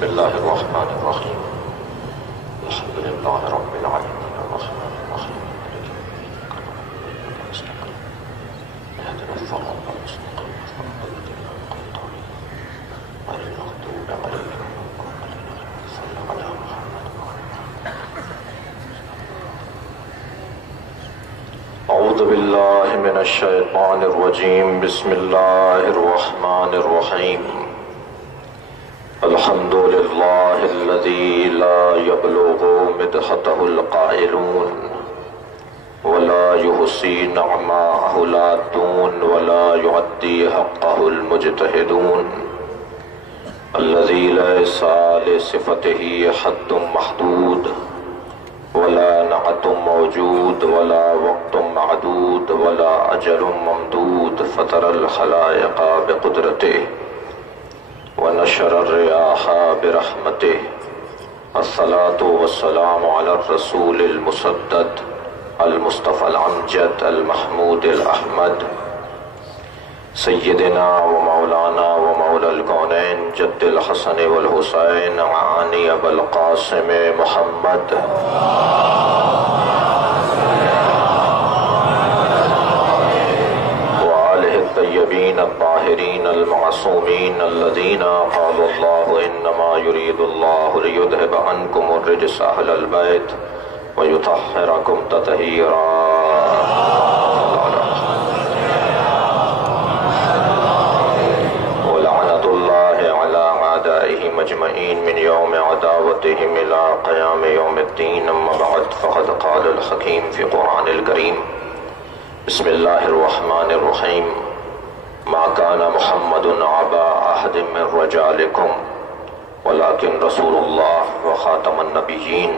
بسم الله الرحمن الرحيم الحمد لله رب العالمين الرحمن الرحيم اهدنا الصراط المستقيم صراط الذين أنعمت عليهم غير المغضوب عليهم ولا الضالين صل على محمد أعوذ بالله من الشيطان الرجيم بسم الله الرحمن الرحيم الحمد لله الذي لا يبلغ مدحته القائلون ولا يحصي نعماءه العادون ولا يعدي حقه المجتهدون الذي ليس لصفته حد محدود ولا نعت موجود ولا وقت معدود ولا أجل ممدود فطر الخلائق بقدرته ونشر الرياح برحمته الصلاة والسلام على الرسول المسدد المصطفى الأمجد المحمود الأحمد سيدنا ومولانا ومولى الكونين جد الحسن والحسين عاني أبا القاسم محمد وآله الطيبين الطاهرين المعصومين الذين قال الله إنما يريد الله ليذهب عنكم الرجس أهل البيت ويطهركم تطهيرا ولعنة الله على أعدائهم أجمعين من يوم عداوتهم إلى قيام يوم الدين أما بعد فقد قال الحكيم في قرآن الكريم بسم الله الرحمن الرحيم ما كان محمد أبا أحد من رجالكم ولكن رسول الله وخاتم النبيين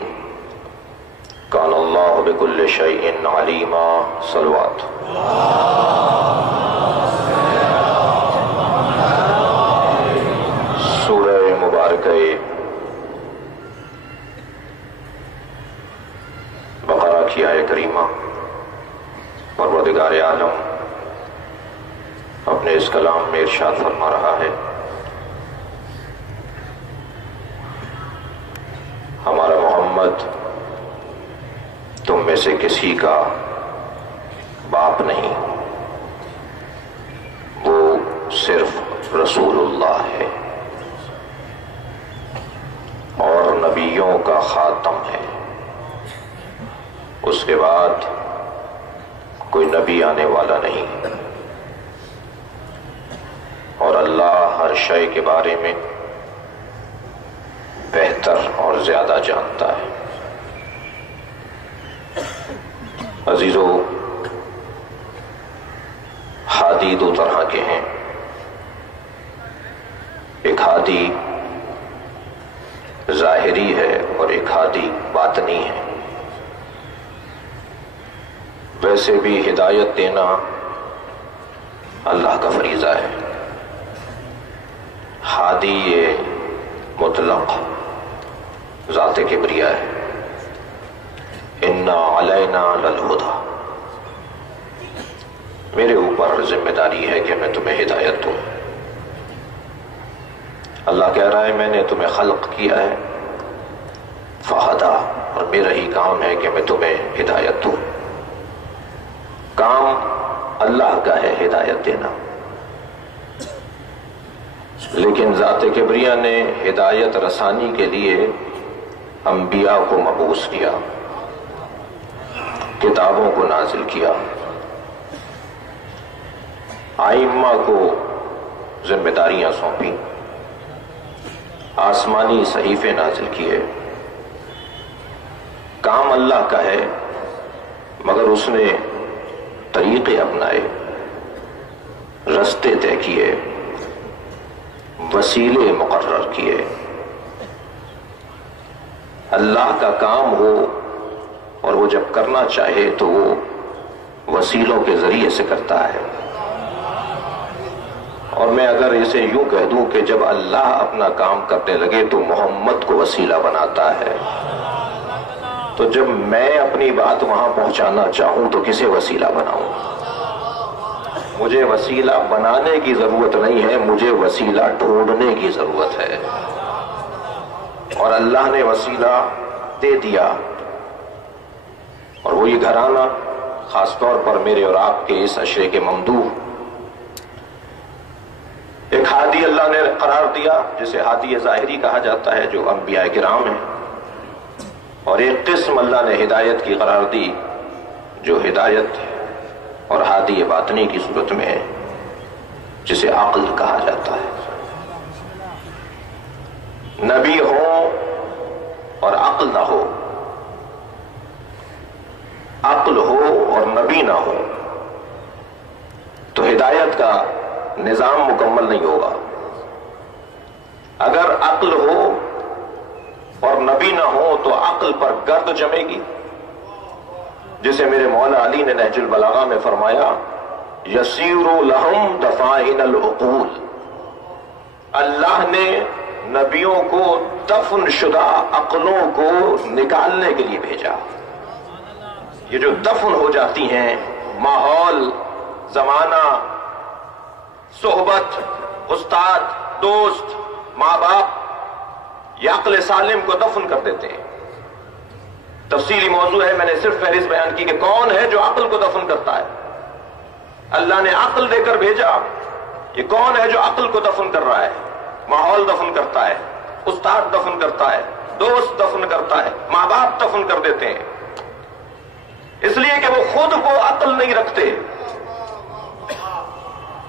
كان الله بكل شيء عليما صلوات سورہ مبارکہ بقرہ کی آیت کریمہ پروردگار عالم اپنے اس کلام میں ارشاد فرما رہا ہے ہمارا محمد تم میں سے کسی کا باپ نہیں، وہ صرف رسول اللہ ہے اور نبیوں کا خاتم ہے، اس کے بعد کوئی نبی آنے والا نہیں، اور اللہ ہر شے کے بارے میں بہتر اور زیادہ جانتا ہے۔ عزیزو، ہادی دو طرح کے ہیں، ایک ہادی ظاہری ہے اور ایک ہادی باطنی ہے۔ ویسے بھی ہدایت دینا اللہ کا فریضہ ہے، ہادی یہ مطلق ذات کبریاء ہے۔ اِنَّا عَلَيْنَا لَلْہُدَى، میرے اوپر ذمہ داری ہے کہ میں تمہیں ہدایت دوں۔ اللہ کہہ رہا ہے میں نے تمہیں خلق کیا ہے فَهَدَى، اور میرا ہی کام ہے کہ میں تمہیں ہدایت دوں۔ کام اللہ کا ہے ہدایت دینا، لیکن ذات کبریاء نے ہدایت رسانی کے لیے انبیاء کو مبعوث کیا، کتابوں کو نازل کیا، ائمہ کو ذمہ داریاں سونپی، آسمانی صحیفے نازل کیے۔ کام اللہ کا ہے، مگر اس نے طریقے اپنائے، رستے طے کیے، وسیلے مقرر کیے۔ اللہ کا کام ہو اور وہ جب کرنا چاہے تو وہ وسیلوں کے ذریعے سے کرتا ہے، اور میں اگر اسے یوں کہہ دوں کہ جب اللہ اپنا کام کرنے لگے تو محمد کو وسیلہ بناتا ہے، تو جب میں اپنی بات وہاں پہنچانا چاہوں تو کسے وسیلہ بناؤں؟ مجھے وسیلہ بنانے کی ضرورت نہیں ہے، مجھے وسیلہ ڈھونڈنے کی ضرورت ہے۔ اور اللہ نے وسیلہ دے دیا، اور وہ یہ گھرانہ خاص طور پر میرے اور آپ کے اس عشرے کے ممدوح، ایک ہادی اللہ نے قرار دیا جسے ہادی ظاہری کہا جاتا ہے جو انبیاء کرام ہیں، اور ایک قسم اللہ نے ہدایت کی قرار دی جو ہدایت اور ہادی باطنی کی صورت میں ہے جسے عقل کہا جاتا ہے۔ نبی ہو اور عقل نہ ہو، عقل ہو اور نبی نہ ہو تو ہدایت کا نظام مکمل نہیں ہوگا۔ اگر عقل ہو اور نبی نہ ہو تو عقل پر گرد جمے گی، جسے میرے مولا علی نے نہج البلاغہ میں فرمایا یسیر لہم دفائن العقول، اللہ نے نبیوں کو دفن شدہ عقلوں کو نکالنے کے لیے بھیجا۔ یہ جو دفن ہو جاتی ہیں، ماحول، زمانہ، صحبت، استاد، دوست، ماں باپ، یہ عقل سالم کو دفن کر دیتے ہیں۔ تفصیلی موضوع ہے، میں نے صرف فہرست بیان کی کہ کون ہے جو عقل کو دفن کرتا ہے۔ اللہ نے عقل دے کر بھیجا، یہ کون ہے جو عقل کو دفن کر رہا ہے؟ ماحول دفن کرتا ہے، استاد دفن کرتا ہے، دوست دفن کرتا ہے، ماں باپ دفن کر دیتے ہیں، اس لیے کہ وہ خود وہ عقل نہیں رکھتے۔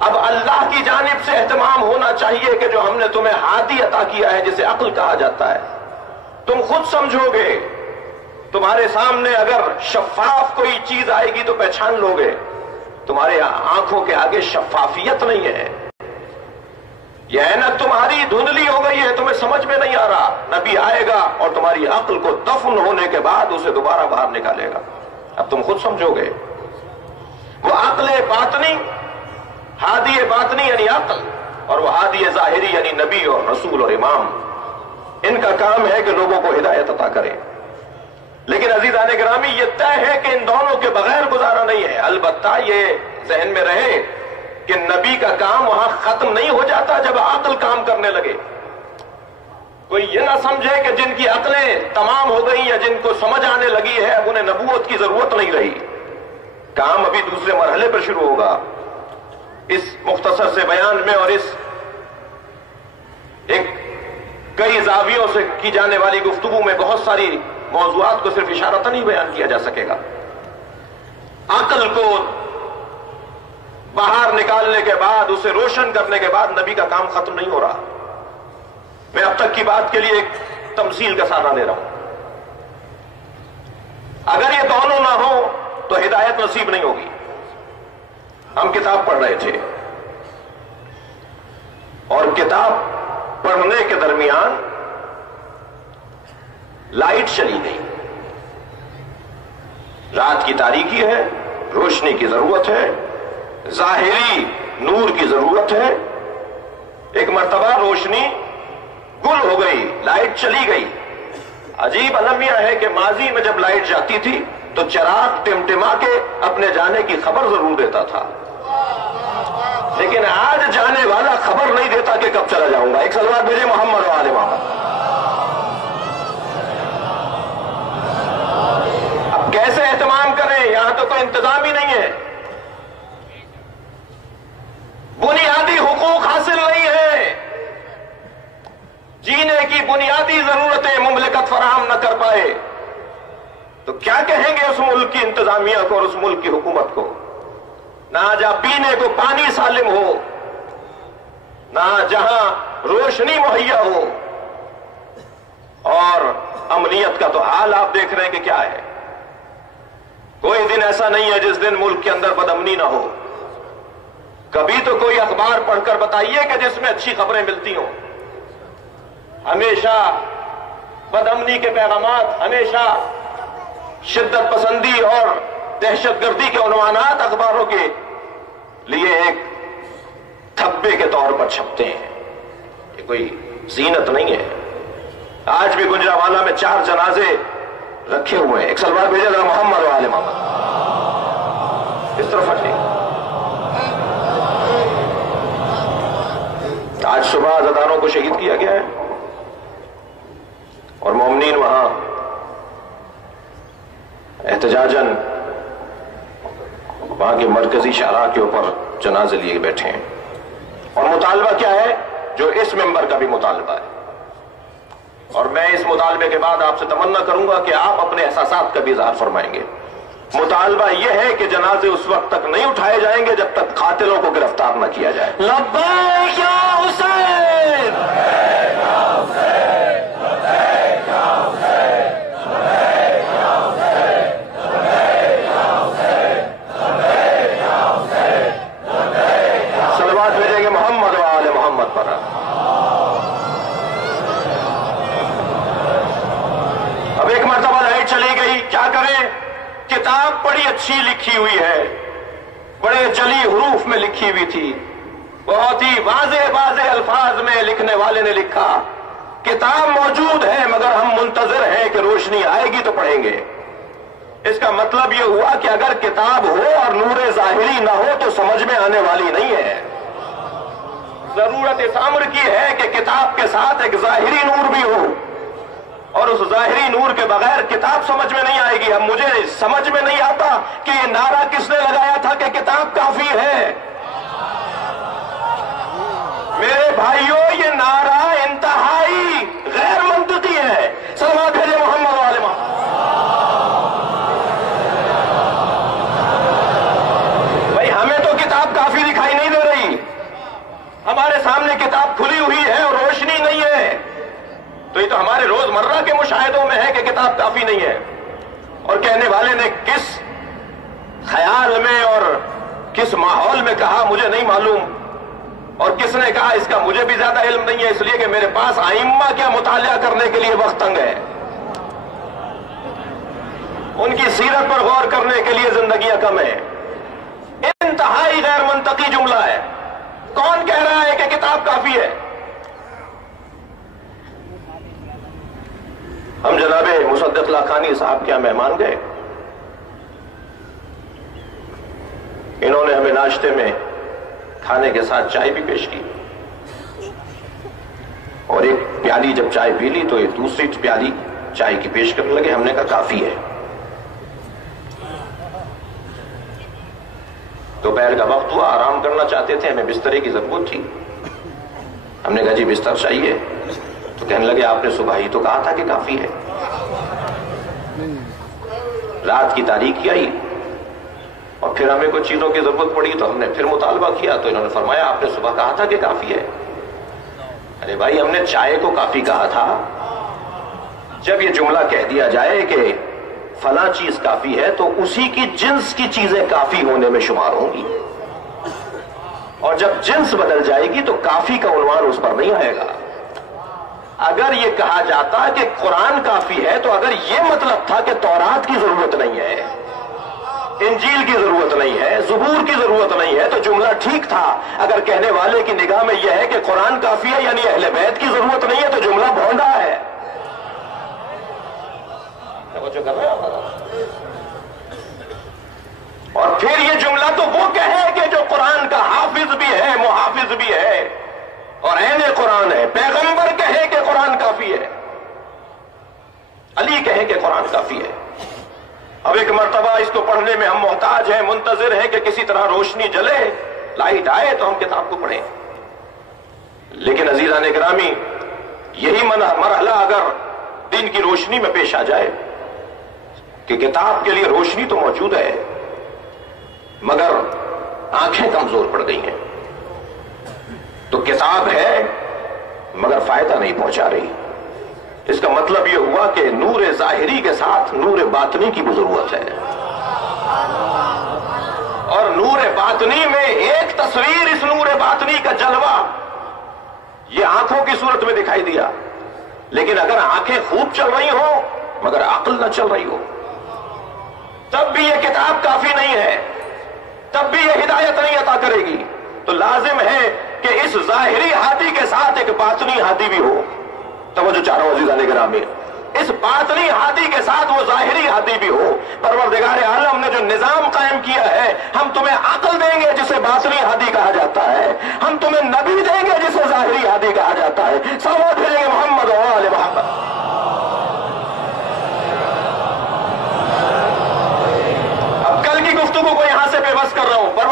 اب اللہ کی جانب سے اہتمام ہونا چاہیے کہ جو ہم نے تمہیں ہادی عطا کیا ہے جسے عقل کہا جاتا ہے، تم خود سمجھو گے، تمہارے سامنے اگر شفاف کوئی چیز آئے گی تو پہچان لو گے، تمہارے آنکھوں کے آگے شفافیت نہیں ہے، یہ اینک تمہاری دھندلی ہو گئی ہے، تمہیں سمجھ میں نہیں آ رہا۔ نبی آئے گا اور تمہاری عقل کو دفن ہونے کے بعد اسے دوبارہ باہر نکالے گا، اب تم خود سمجھو گے۔ وہ عقل باطنی، ہادی باطنی یعنی عقل، اور وہ ہادی ظاہری یعنی نبی اور رسول اور امام، ان کا کام ہے کہ لوگوں کو ہدایت عطا کریں۔ لیکن عزیزان گرامی، یہ طے ہے کہ ان دونوں کے بغیر گزارا نہیں ہے۔ البتہ یہ ذہن میں رہے کہ نبی کا کام وہاں ختم نہیں ہو جاتا جب عقل کام کرنے لگے۔ کوئی یہ نہ سمجھے کہ جن کی عقلیں تمام ہو گئی یا جن کو سمجھ آنے لگی ہے اب انہیں نبوت کی ضرورت نہیں رہی، کام ابھی دوسرے مرحلے پر شروع ہوگا۔ اس مختصر سے بیان میں اور اس ایک کئی زاویوں سے کی جانے والی گفتگو میں بہت ساری موضوعات کو صرف اشارتاً ہی بیان کیا جا سکے گا۔ عقل کو باہر نکالنے کے بعد، اسے روشن کرنے کے بعد نبی کا کام ختم نہیں ہو رہا۔ میں اب تک کی بات کے لیے ایک تمثیل کا سہارا لے رہا ہوں۔ اگر یہ دونوں نہ ہو تو ہدایت نصیب نہیں ہوگی۔ ہم کتاب پڑھ رہے تھے اور کتاب پڑھنے کے درمیان لائٹ چلی گئی۔ رات کی تاریکی ہے، روشنی کی ضرورت ہے، ظاہری نور کی ضرورت ہے۔ ایک مرتبہ روشنی گل ہو گئی، لائٹ چلی گئی۔ عجیب المیہ ہے کہ ماضی میں جب لائٹ جاتی تھی تو چراغ ٹمٹما کے اپنے جانے کی خبر ضرور دیتا تھا، لیکن آج جانے والا خبر نہیں دیتا کہ کب چلا جاؤں گا۔ ایک صلوات بھیجے محمد و آل محمد۔ اب کیسے اہتمام کریں؟ یہاں تو کوئی انتظام ہی نہیں ہے، بنیادی حقوق حاصل نہیں ہے، جینے کی بنیادی ضرورتیں مملکت فراہم نہ کر پائے تو کیا کہیں گے اس ملک کی انتظامیہ کو اور اس ملک کی حکومت کو؟ نہ جہاں پینے کو پانی سالم ہو، نہ جہاں روشنی مہیا ہو، اور امنیت کا تو حال آپ دیکھ رہے ہیں کہ کیا ہے۔ کوئی دن ایسا نہیں ہے جس دن ملک کے اندر بدامنی نہ ہو۔ کبھی تو کوئی اخبار پڑھ کر بتائیے کہ جس میں اچھی خبریں ملتی ہوں۔ ہمیشہ بدامنی کے پیغامات، ہمیشہ شدت پسندی اور دہشت گردی کے عنوانات اخباروں کے لیے ایک تھبے کے طور پر چھپتے ہیں۔ یہ کوئی زینت نہیں ہے۔ آج بھی گجرانوالہ میں 4 جنازے رکھے ہوئے ہیں۔ ایک سلوات بھیجے ذرا محمد و آل محمد۔ اس طرف ہٹیے۔ آج صبح عزاداروں کو شہید کیا گیا ہے۔ اور مومنین وہاں احتجاجاً وہاں کے مرکزی شاہراہ کے اوپر جنازے لیے بیٹھے ہیں، اور مطالبہ کیا ہے؟ جو اس ممبر کا بھی مطالبہ ہے، اور میں اس مطالبے کے بعد آپ سے تمنا کروں گا کہ آپ اپنے احساسات کا بھی اظہار فرمائیں گے۔ مطالبہ یہ ہے کہ جنازے اس وقت تک نہیں اٹھائے جائیں گے جب تک قاتلوں کو گرفتار نہ کیا جائے۔ لبیک یا حسین، صلوات بھیجیں گے محمد و آل محمد پر۔ اب ایک مرتبہ لائٹ چلی گئی، کیا کریں؟ کتاب بڑی اچھی لکھی ہوئی ہے، بڑے جلی حروف میں لکھی ہوئی تھی، بہت ہی واضح الفاظ میں لکھنے والے نے لکھا، کتاب موجود ہے مگر ہم منتظر ہیں کہ روشنی آئے گی تو پڑھیں گے۔ اس کا مطلب یہ ہوا کہ اگر کتاب ہو اور نور ظاہری نہ ہو تو سمجھ میں آنے والی نہیں ہے۔ ضرورت اس امر کی ہے کہ کتاب کے ساتھ ایک ظاہری نور بھی ہو، اور اس ظاہری نور کے بغیر کتاب سمجھ میں نہیں آئے گی۔ اب مجھے سمجھ میں نہیں آتا کہ یہ نعرہ کس نے لگایا تھا کہ کتاب کافی ہے۔ میرے بھائیوں، یہ نعرہ انتہائی غیر منطقی ہے۔ صلوات بھیجے محمد و آل محمد۔ بھائی ہمیں تو کتاب کافی دکھائی نہیں دے رہی، ہمارے سامنے کتاب کھلی ہوئی ہے اور روشنی نہیں ہے، تو یہ تو ہمارے روزمرہ کے مشاہدوں میں ہے کہ کتاب کافی نہیں ہے۔ اور کہنے والے نے کس خیال میں اور کس ماحول میں کہا مجھے نہیں معلوم، اور کس نے کہا اس کا مجھے بھی زیادہ علم نہیں ہے، اس لیے کہ میرے پاس ائمہ کیا مطالعہ کرنے کے لیے وقت تنگ ہے، ان کی سیرت پر غور کرنے کے لیے زندگیاں کم ہیں۔ انتہائی غیر منطقی جملہ ہے۔ کون کہہ رہا ہے کہ کتاب کافی ہے؟ ہم جناب مصدق لاکھانی صاحب کے یہاں مہمان گئے، انہوں نے ہمیں ناشتے میں کھانے کے ساتھ چائے بھی پیش کی، اور ایک پیالی جب چائے پی لی تو ایک دوسری پیالی چائے کی پیش کرنے لگے۔ ہم نے کہا کافی ہے۔ دوپہر کا وقت ہوا، آرام کرنا چاہتے تھے، ہمیں بسترے کی ضرورت تھی۔ ہم نے کہا جی بستر چاہیے، تو کہنے لگے آپ نے صبح ہی تو کہا تھا کہ کافی ہے۔ رات کی تاریکی آئی اور پھر ہمیں کچھ چیزوں کی ضرورت پڑی تو ہم نے پھر مطالبہ کیا، تو انہوں نے فرمایا آپ نے صبح کہا تھا کہ کافی ہے۔ ارے بھائی ہم نے چائے کو کافی کہا تھا۔ جب یہ جملہ کہہ دیا جائے کہ فلاں چیز کافی ہے تو اسی کی جنس کی چیزیں کافی ہونے میں شمار ہوں گی، اور جب جنس بدل جائے گی تو کافی کا عنوان اس پر نہیں آئے گا۔ اگر یہ کہا جاتا کہ قرآن کافی ہے تو اگر یہ مطلب تھا کہ تورات کی ضرورت نہیں ہے، انجیل کی ضرورت نہیں ہے، زبور کی ضرورت نہیں ہے، تو جملہ ٹھیک تھا۔ اگر کہنے والے کی نگاہ میں یہ ہے کہ قرآن کافی ہے یعنی اہل بیت کی ضرورت نہیں ہے تو جملہ بھونڈا ہے۔ اور پھر یہ جملہ تو وہ کہے کہ جو قرآن کا حافظ بھی ہے، محافظ بھی ہے اور عین قرآن ہے۔ پیغمبر کہے کہ قرآن کافی ہے، علی کہے کہ قرآن کافی ہے۔ اب ایک مرتبہ اس کو پڑھنے میں ہم محتاج ہیں، منتظر ہیں کہ کسی طرح روشنی جلے، لائٹ آئے تو ہم کتاب کو پڑھیں۔ لیکن عزیزان گرامی، یہی مرحلہ اگر دن کی روشنی میں پیش آ جائے کہ کتاب کے لیے روشنی تو موجود ہے مگر آنکھیں کمزور پڑ گئی ہیں، تو کتاب ہے مگر فائدہ نہیں پہنچا رہی۔ اس کا مطلب یہ ہوا کہ نور ظاہری کے ساتھ نور باطنی کی بھی ضرورت ہے، اور نور باطنی میں ایک تصویر، اس نور باطنی کا جلوہ یہ آنکھوں کی صورت میں دکھائی دیا، لیکن اگر آنکھیں خوب چل رہی ہوں مگر عقل نہ چل رہی ہو تب بھی یہ کتاب کافی نہیں ہے، تب بھی یہ ہدایت نہیں عطا کرے گی۔ تو لازم ہے کہ اس ظاہری ہادی کے ساتھ ایک باطنی ہادی بھی ہو۔ توجہ چاہ رہا ہوں عزیزان گرامی، اس باطنی ہادی کے ساتھ وہ ظاہری ہادی بھی ہو۔ پروردگار عالم نے جو نظام قائم کیا ہے، ہم تمہیں عقل دیں گے جسے باطنی ہادی کہا جاتا ہے، ہم تمہیں نبی دیں گے جسے ظاہری ہادی کہا جاتا ہے۔ صلوات بھیجیں گے محمد و آل محمد۔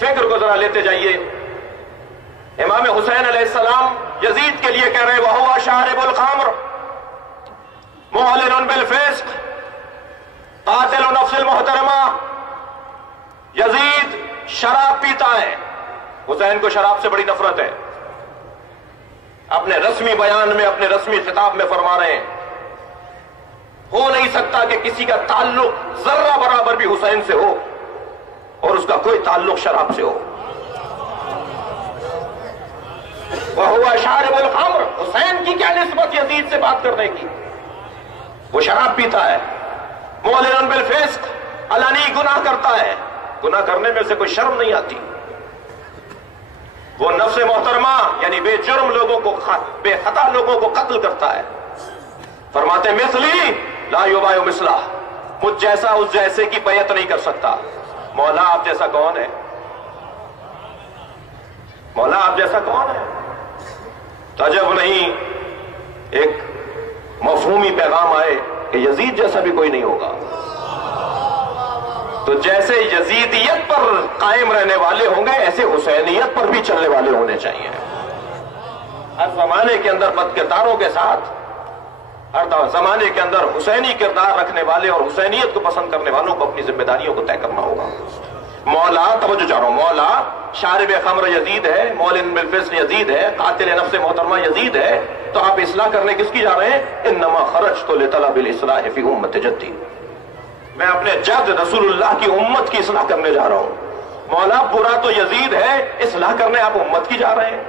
فکر کو ذرا لیتے جائیے. امام حسین علیہ السلام یزید کے لیے کہہ رہے وَهُوَ شَارِبُ الْخَمْرِ مُعْلِنٌ بِالْفِسْقِ قاتل نفس المحترمہ. یزید شراب پیتا ہے. حسین کو شراب سے بڑی نفرت ہے. اپنے رسمی بیان میں اپنے رسمی خطاب میں فرما رہے ہیں ہو نہیں سکتا کہ کسی کا تعلق ذرہ برابر بھی حسین سے ہو اور اس کا کوئی تعلق شراب سے ہو. وَهُوَ شَارِبُ الْخَمْرِ حسین کی کیا نسبت یزید سے بات کرنے کی؟ وہ شراب پیتا ہے. مُعْلِنٌ بِالْفِسْقِ علنی گناہ کرتا ہے. گناہ کرنے میں سے کوئی شرم نہیں آتی. وہ نفس محترمہ یعنی بے جرم لوگوں کو بے خطا لوگوں کو قتل کرتا ہے. فرماتے مثلی لا یبایع مثلہ مجھ جیسا اس جیسے کی بیعت نہیں کر سکتا. مولا آپ جیسا کون ہے؟ مولا آپ جیسا کون ہے؟ تعجب نہیں ایک مفہومی پیغام آئے کہ یزید جیسا بھی کوئی نہیں ہوگا. تو جیسے یزیدیت پر قائم رہنے والے ہوں گے ایسے حسینیت پر بھی چلنے والے ہونے چاہیے. ہر زمانے کے اندر بد کرداروں کے ساتھ ہر زمانے کے اندر حسینی کردار رکھنے والے اور حسینیت کو پسند کرنے والوں کو اپنی ذمہ داریوں کو طے کرنا ہوگا. مولا توجہ چاہ رہا ہوں مولا شارب خمر یزید ہے. مولن بالفسق یزید ہے. قاتل نفس محترمہ یزید ہے. تو آپ اصلاح کرنے کس کی جا رہے ہیں؟ انما خرجت لطلب الاصلاح فی امت جدی میں اپنے جد رسول اللہ کی امت کی اصلاح کرنے جا رہا ہوں. مولا برا تو یزید ہے اصلاح کرنے آپ امت کی جا رہے ہیں.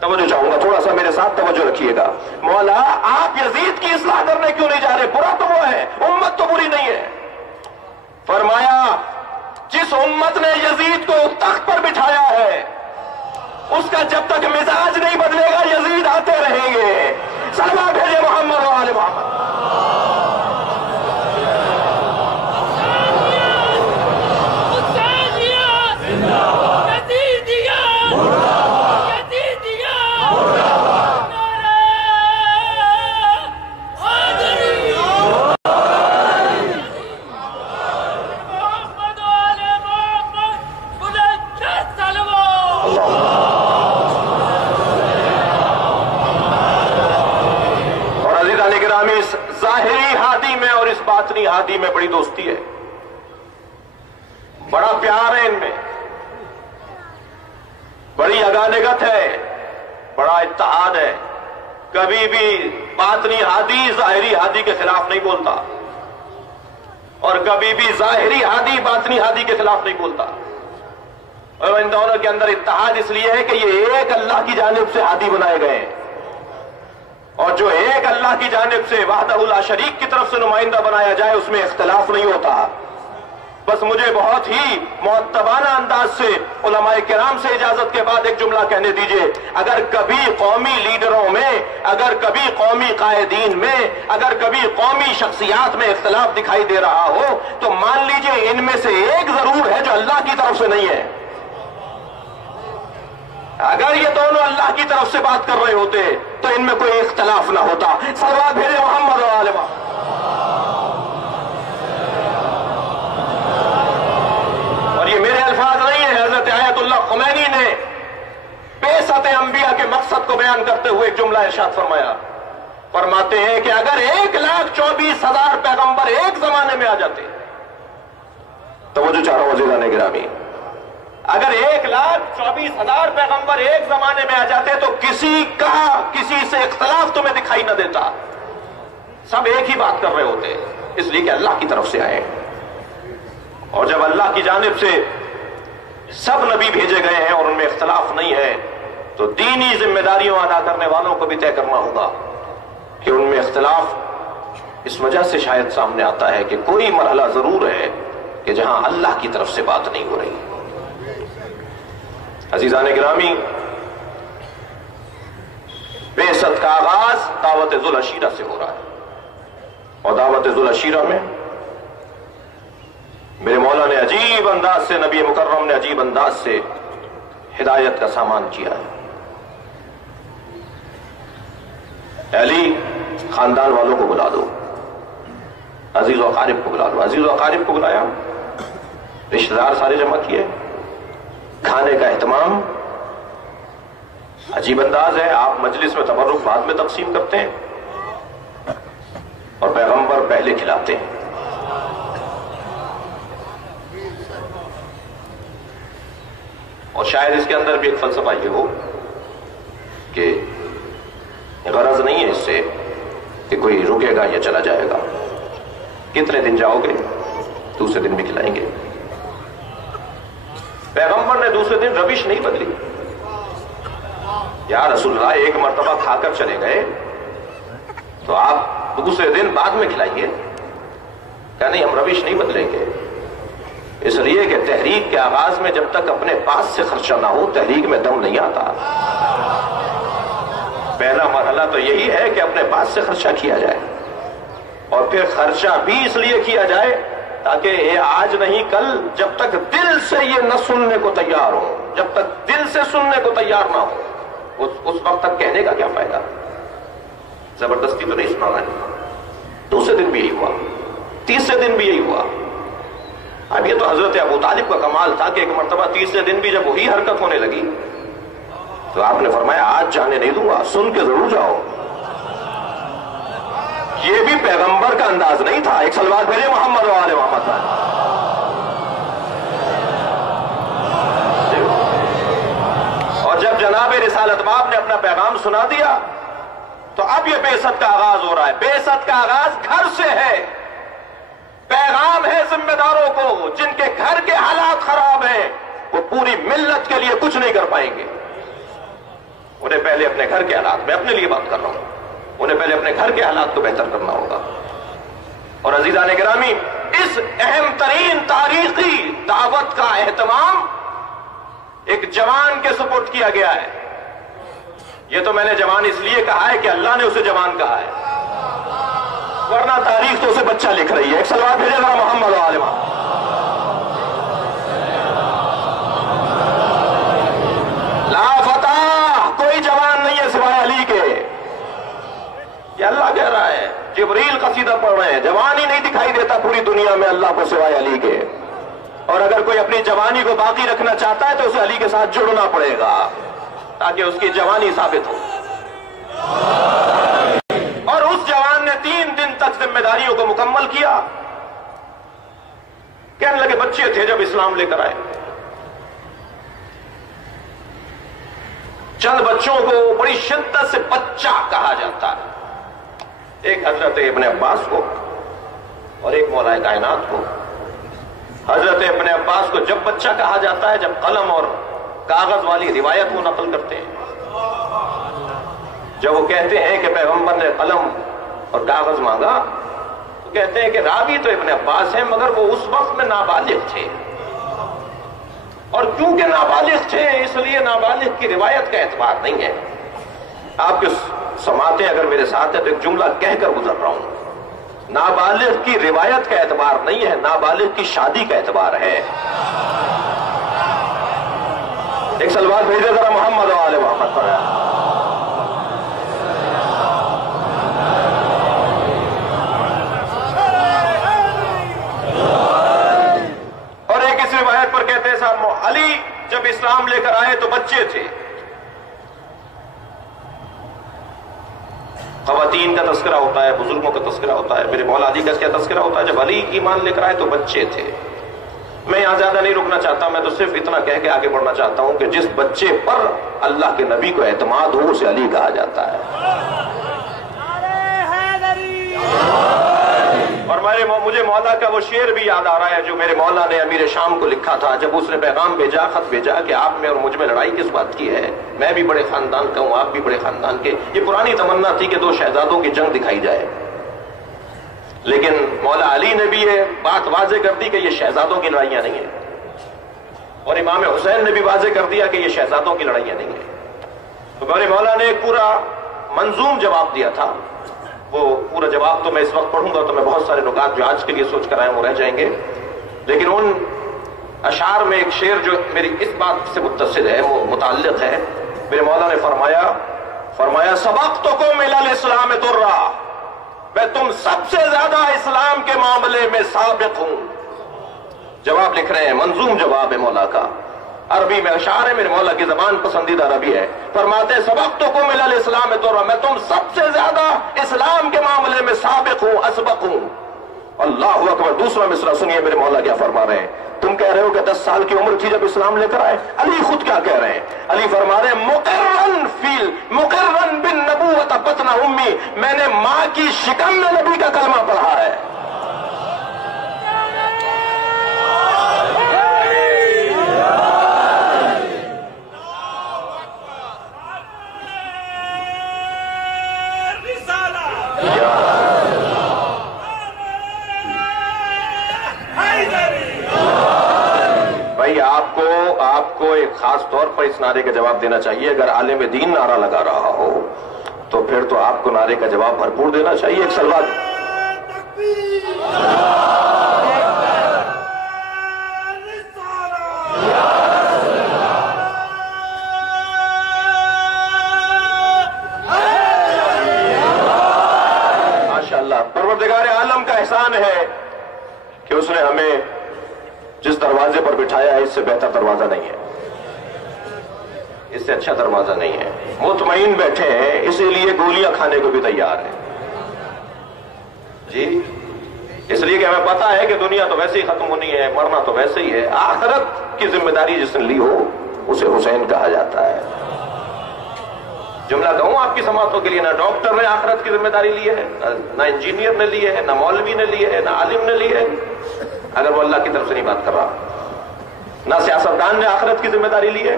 توجہ چاہوں گا تھوڑا سا میرے ساتھ توجہ رکھیے گا. مولا آپ یزید کی اصلاح کرنے کیوں نہیں جا رہے؟ برا تو وہ ہے امت تو بری نہیں ہے. فرمایا جس امت نے یزید کو تخت پر بٹھایا ہے اس کا جب تک مزاج نہیں بدلے گا یزید آتے رہیں گے. سلام بھیجے محمد و آل محمد. ظاہری ہادی میں اور اس باطنی ہادی میں بڑی دوستی ہے. بڑا پیار ہے ان میں. بڑی اگانگت ہے. بڑا اتحاد ہے. کبھی بھی باطنی ہادی ظاہری ہادی کے خلاف نہیں بولتا اور کبھی بھی ظاہری ہادی باطنی ہادی کے خلاف نہیں بولتا. اور ان دونوں کے اندر اتحاد اس لیے ہے کہ یہ ایک اللہ کی جانب سے ہادی بنائے گئے ہیں اور جو ایک اللہ کی جانب سے وحدہ لا شریک کی طرف سے نمائندہ بنایا جائے اس میں اختلاف نہیں ہوتا. بس مجھے بہت ہی معتبانہ انداز سے علماء کرام سے اجازت کے بعد ایک جملہ کہنے دیجئے. اگر کبھی قومی لیڈروں میں اگر کبھی قومی قائدین میں اگر کبھی قومی شخصیات میں اختلاف دکھائی دے رہا ہو تو مان لیجئے ان میں سے ایک ضرور ہے جو اللہ کی طرف سے نہیں ہے. اگر یہ دونوں اللہ کی طرف سے بات کر رہے ہوتے تو ان میں کوئی اختلاف نہ ہوتا. صلوات بھیجے محمد و آل محمد. اور یہ میرے الفاظ نہیں ہیں. حضرت آیت اللہ خمینی نے بعثت انبیاء کے مقصد کو بیان کرتے ہوئے ایک جملہ ارشاد فرمایا. فرماتے ہیں کہ اگر 1,24,000 پیغمبر ایک زمانے میں آ جاتے. توجہ چاہ رہا ہوں عزیزان گرامی. اگر 1,24,000 پیغمبر ایک زمانے میں آ جاتے تو کسی سے اختلاف تمہیں دکھائی نہ دیتا. سب ایک ہی بات کر رہے ہوتے اس لیے کہ اللہ کی طرف سے آئے. اور جب اللہ کی جانب سے سب نبی بھیجے گئے ہیں اور ان میں اختلاف نہیں ہے تو دینی ذمہ داریوں ادا کرنے والوں کو بھی طے کرنا ہوگا کہ ان میں اختلاف اس وجہ سے شاید سامنے آتا ہے کہ کوئی مرحلہ ضرور ہے کہ جہاں اللہ کی طرف سے بات نہیں ہو رہی. عزیزان گرامی بعثت کا آغاز دعوت ذوالعشیرہ سے ہو رہا ہے اور دعوت ذوالعشیرہ میں میرے مولا نے عجیب انداز سے نبی مکرم نے عجیب انداز سے ہدایت کا سامان کیا ہے. علی خاندان والوں کو بلا دو. عزیز و اقارب کو بلا دو. عزیز و اقارب کو بلایا. رشتہ دار سارے جمع کیے. کھانے کا اہتمام عجیب انداز ہے. آپ مجلس میں تبرک بعد میں تقسیم کرتے ہیں اور پیغمبر پہلے کھلاتے ہیں. اور شاید اس کے اندر بھی ایک فلسفہ یہ ہو کہ غرض نہیں ہے اس سے کہ کوئی رکے گا یا چلا جائے گا. کتنے دن جاؤ گے؟ دوسرے دن بھی کھلائیں گے. پیغمبر نے دوسرے دن روش نہیں بدلی. یا رسول اللہ ایک مرتبہ کھا کر چلے گئے تو آپ دوسرے دن بعد میں کھلائیے. کہ نہیں، ہم روش نہیں بدلیں گے. اس لیے کہ تحریک کے آغاز میں جب تک اپنے پاس سے خرچہ نہ ہو تحریک میں دم نہیں آتا. پہلا مرحلہ تو یہی ہے کہ اپنے پاس سے خرچہ کیا جائے، اور پھر خرچہ بھی اس لیے کیا جائے تاکہ یہ آج نہیں کل، جب تک دل سے یہ نہ سننے کو تیار ہو، جب تک دل سے سننے کو تیار نہ ہو، اس وقت تک کہنے کا کیا فائدہ؟ زبردستی تو نہیں سنا ہے. دوسرے دن بھی یہی ہوا، تیسرے دن بھی یہی ہوا. اب یہ تو حضرت ابو طالب کا کمال تھا کہ ایک مرتبہ تیسرے دن بھی جب وہی حرکت ہونے لگی تو آپ نے فرمایا آج جانے نہیں دوں گا، سن کے ضرور جاؤ. یہ بھی پیغمبر کا انداز نہیں تھا. ایک سلوات بھیجے محمد و آل محمد پر. اور جب جناب رسالت باب نے اپنا پیغام سنا دیا تو اب یہ بعثت کا آغاز ہو رہا ہے. بعثت کا آغاز گھر سے ہے. پیغام ہے ذمہ داروں کو جن کے گھر کے حالات خراب ہیں، وہ پوری ملت کے لیے کچھ نہیں کر پائیں گے. انہیں پہلے اپنے گھر کے حالات، میں اپنے لیے بات کر رہا ہوں، انہیں پہلے اپنے گھر کے حالات کو بہتر کرنا ہوگا. اور عزیزان گرامی، اس اہم ترین تاریخی دعوت کا اہتمام ایک جوان کے سپرد کیا گیا ہے. یہ تو میں نے جوان اس لیے کہا ہے کہ اللہ نے اسے جوان کہا ہے، ورنہ تاریخ تو اسے بچہ لکھ رہی ہے. ایک سلوات بھیجے ذرا محمد و آل محمد. لا فتح، کوئی جوان نہیں ہے سوائے علی کے. یہ اللہ کہہ رہا ہے. جبریل قصیدہ پڑھ رہے ہیں، جوان ہی نہیں دکھائی دیتا پوری دنیا میں اللہ کو سوائے علی کے. اور اگر کوئی اپنی جوانی کو باقی رکھنا چاہتا ہے تو اسے علی کے ساتھ جڑنا پڑے گا تاکہ اس کی جوانی ثابت ہو. اور اس جوان نے 3 دن تک ذمہ داریوں کو مکمل کیا. کہنے لگے بچے تھے جب اسلام لے کر آئے. چند بچوں کو بڑی شدت سے بچہ کہا جاتا ہے. ایک حضرت ابن عباس کو اور ایک مولا کائنات کو. حضرت ابن عباس کو جب بچہ کہا جاتا ہے جب قلم اور کاغذ والی روایت کو نقل کرتے ہیں. جب وہ کہتے ہیں کہ پیغمبر نے قلم اور کاغذ مانگا تو کہتے ہیں کہ راوی تو ابن عباس ہیں مگر وہ اس وقت میں نابالغ تھے، اور کیونکہ نابالغ تھے اس لیے نابالغ کی روایت کا اعتبار نہیں ہے. آپ کے سماعتیں اگر میرے ساتھ ہے تو ایک جملہ کہہ کر گزر رہا ہوں. نابالغ کی روایت کا اعتبار نہیں ہے، نابالغ کی شادی کا اعتبار ہے. ایک سلوات بھیجے ذرا محمد و آل محمد پر. اور ایک اس روایت پر کہتے ہیں صاحب علی جب اسلام لے کر آئے تو بچے تھے. خواتین کا تذکرہ ہوتا ہے، بزرگوں کا تذکرہ ہوتا ہے. میرے مولا علی کا کیا تذکرہ ہوتا ہے؟ جب علی ایمان لے کر آئے تو بچے تھے. میں یہاں زیادہ نہیں رکنا چاہتا، میں تو صرف اتنا کہہ کے آگے بڑھنا چاہتا ہوں کہ جس بچے پر اللہ کے نبی کو اعتماد ہو اسے علی کہا جاتا ہے. اور مجھے مولا کا وہ شعر بھی یاد آ رہا ہے جو میرے مولا نے امیر شام کو لکھا تھا جب اس نے پیغام بھیجا، خط بھیجا کہ آپ میں اور مجھ میں لڑائی کس بات کی ہے، میں بھی بڑے خاندان کا ہوں، آپ بھی بڑے خاندان کے. یہ پرانی تمنا تھی کہ 2 شہزادوں کی جنگ دکھائی جائے، لیکن مولا علی نے بھی یہ بات واضح کر دی کہ یہ شہزادوں کی لڑائیاں نہیں ہیں، اور امام حسین نے بھی واضح کر دیا کہ یہ شہزادوں کی لڑائیاں نہیں ہیں. تو میرے مولا نے ایک پورا منظوم جواب دیا تھا. وہ پورا جواب تو میں اس وقت پڑھوں گا تو میں بہت سارے نکات جو آج کے لیے سوچ کر آئے وہ رہ جائیں گے، لیکن ان اشعار میں ایک شعر جو میری اس بات سے متصل ہے، وہ متعلق ہے. میرے مولا نے فرمایا سبقتکم الی الاسلام درا، میں تم سب سے زیادہ اسلام کے معاملے میں سابق ہوں. جواب لکھ رہے ہیں، منظوم جواب ہے مولا کا. عربی میں اشعار ہے، میرے مولا کی زبان پسندیدہ عربی ہے. فرماتے ہیں سبقتکم الی الاسلام طرا، میں تم سب سے زیادہ اسلام کے معاملے میں سابق ہوں، اسبق ہوں. اللہ اکبر. دوسرا مصرع سنیے میرے مولا کیا فرما رہے ہیں. تم کہہ رہے ہو کہ 10 سال کی عمر تھی جب اسلام لے کر آئے. علی خود کیا کہہ رہے ہیں؟ علی فرما رہے ہیں مقرن بالنبوۃ بطن امی، میں نے ماں کی شکم میں نبی کا کلمہ پڑھا ہے. آپ کو ایک خاص طور پر اس نعرے کا جواب دینا چاہیے. اگر عالم دین نعرہ لگا رہا ہو تو پھر تو آپ کو نعرے کا جواب بھرپور دینا چاہیے. ایک سلوات ماشاءاللہ. پروردگار عالم کا احسان ہے کہ اس نے ہمیں جس دروازے پر بٹھایا ہے اس سے بہتر دروازہ نہیں ہے، اس سے اچھا دروازہ نہیں ہے. مطمئن بیٹھے ہیں، اسی لیے گولیاں کھانے کو بھی تیار ہیں. جی اس لیے کہ ہمیں پتا ہے کہ دنیا تو ویسے ہی ختم ہونی ہے، مرنا تو ویسے ہی ہے. آخرت کی ذمہ داری جس نے لی ہو اسے حسین کہا جاتا ہے. جملہ کہوں آپ کی سماعتوں کے لیے، نہ ڈاکٹر نے آخرت کی ذمہ داری لی ہے، نہ انجینئر نے لی ہے، نہ مولوی نے لی ہے، نہ عالم نے لی ہے، اگر وہ اللہ کی طرف سے نہیں بات کر رہا. نہ سیاستدان نے آخرت کی ذمہ داری لی ہے.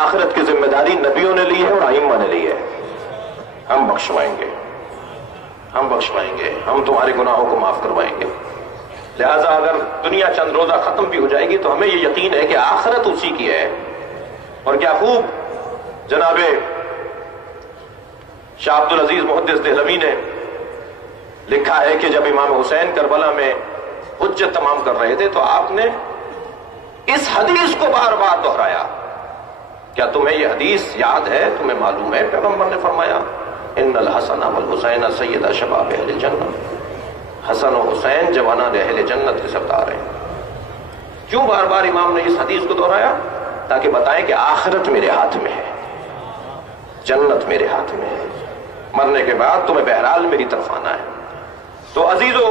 آخرت کی ذمہ داری نبیوں نے لی ہے اور ائمہ نے لی ہے. ہم بخشوائیں گے، ہم بخشوائیں گے، ہم تمہارے گناہوں کو معاف کروائیں گے. لہٰذا اگر دنیا چند روزہ ختم بھی ہو جائے گی تو ہمیں یہ یقین ہے کہ آخرت اسی کی ہے. اور کیا خوب جناب شاہ عبد العزیز محدث دہلوی نے لکھا ہے کہ جب امام حسین کربلا میں حجت تمام کر رہے تھے تو آپ نے اس حدیث کو بار بار دہرایا. کیا تمہیں یہ حدیث یاد ہے، تمہیں معلوم ہے؟ پیغمبر نے فرمایا ان الحسن والحسین سید شباب اہل جنت، حسن و حسین جوانان اہل جنت کے سردار ہیں. کیوں بار بار امام نے اس حدیث کو دہرایا؟ تاکہ بتائیں کہ آخرت میرے ہاتھ میں ہے، جنت میرے ہاتھ میں ہے، مرنے کے بعد تمہیں بہرحال میری طرف آنا ہے. تو عزیزو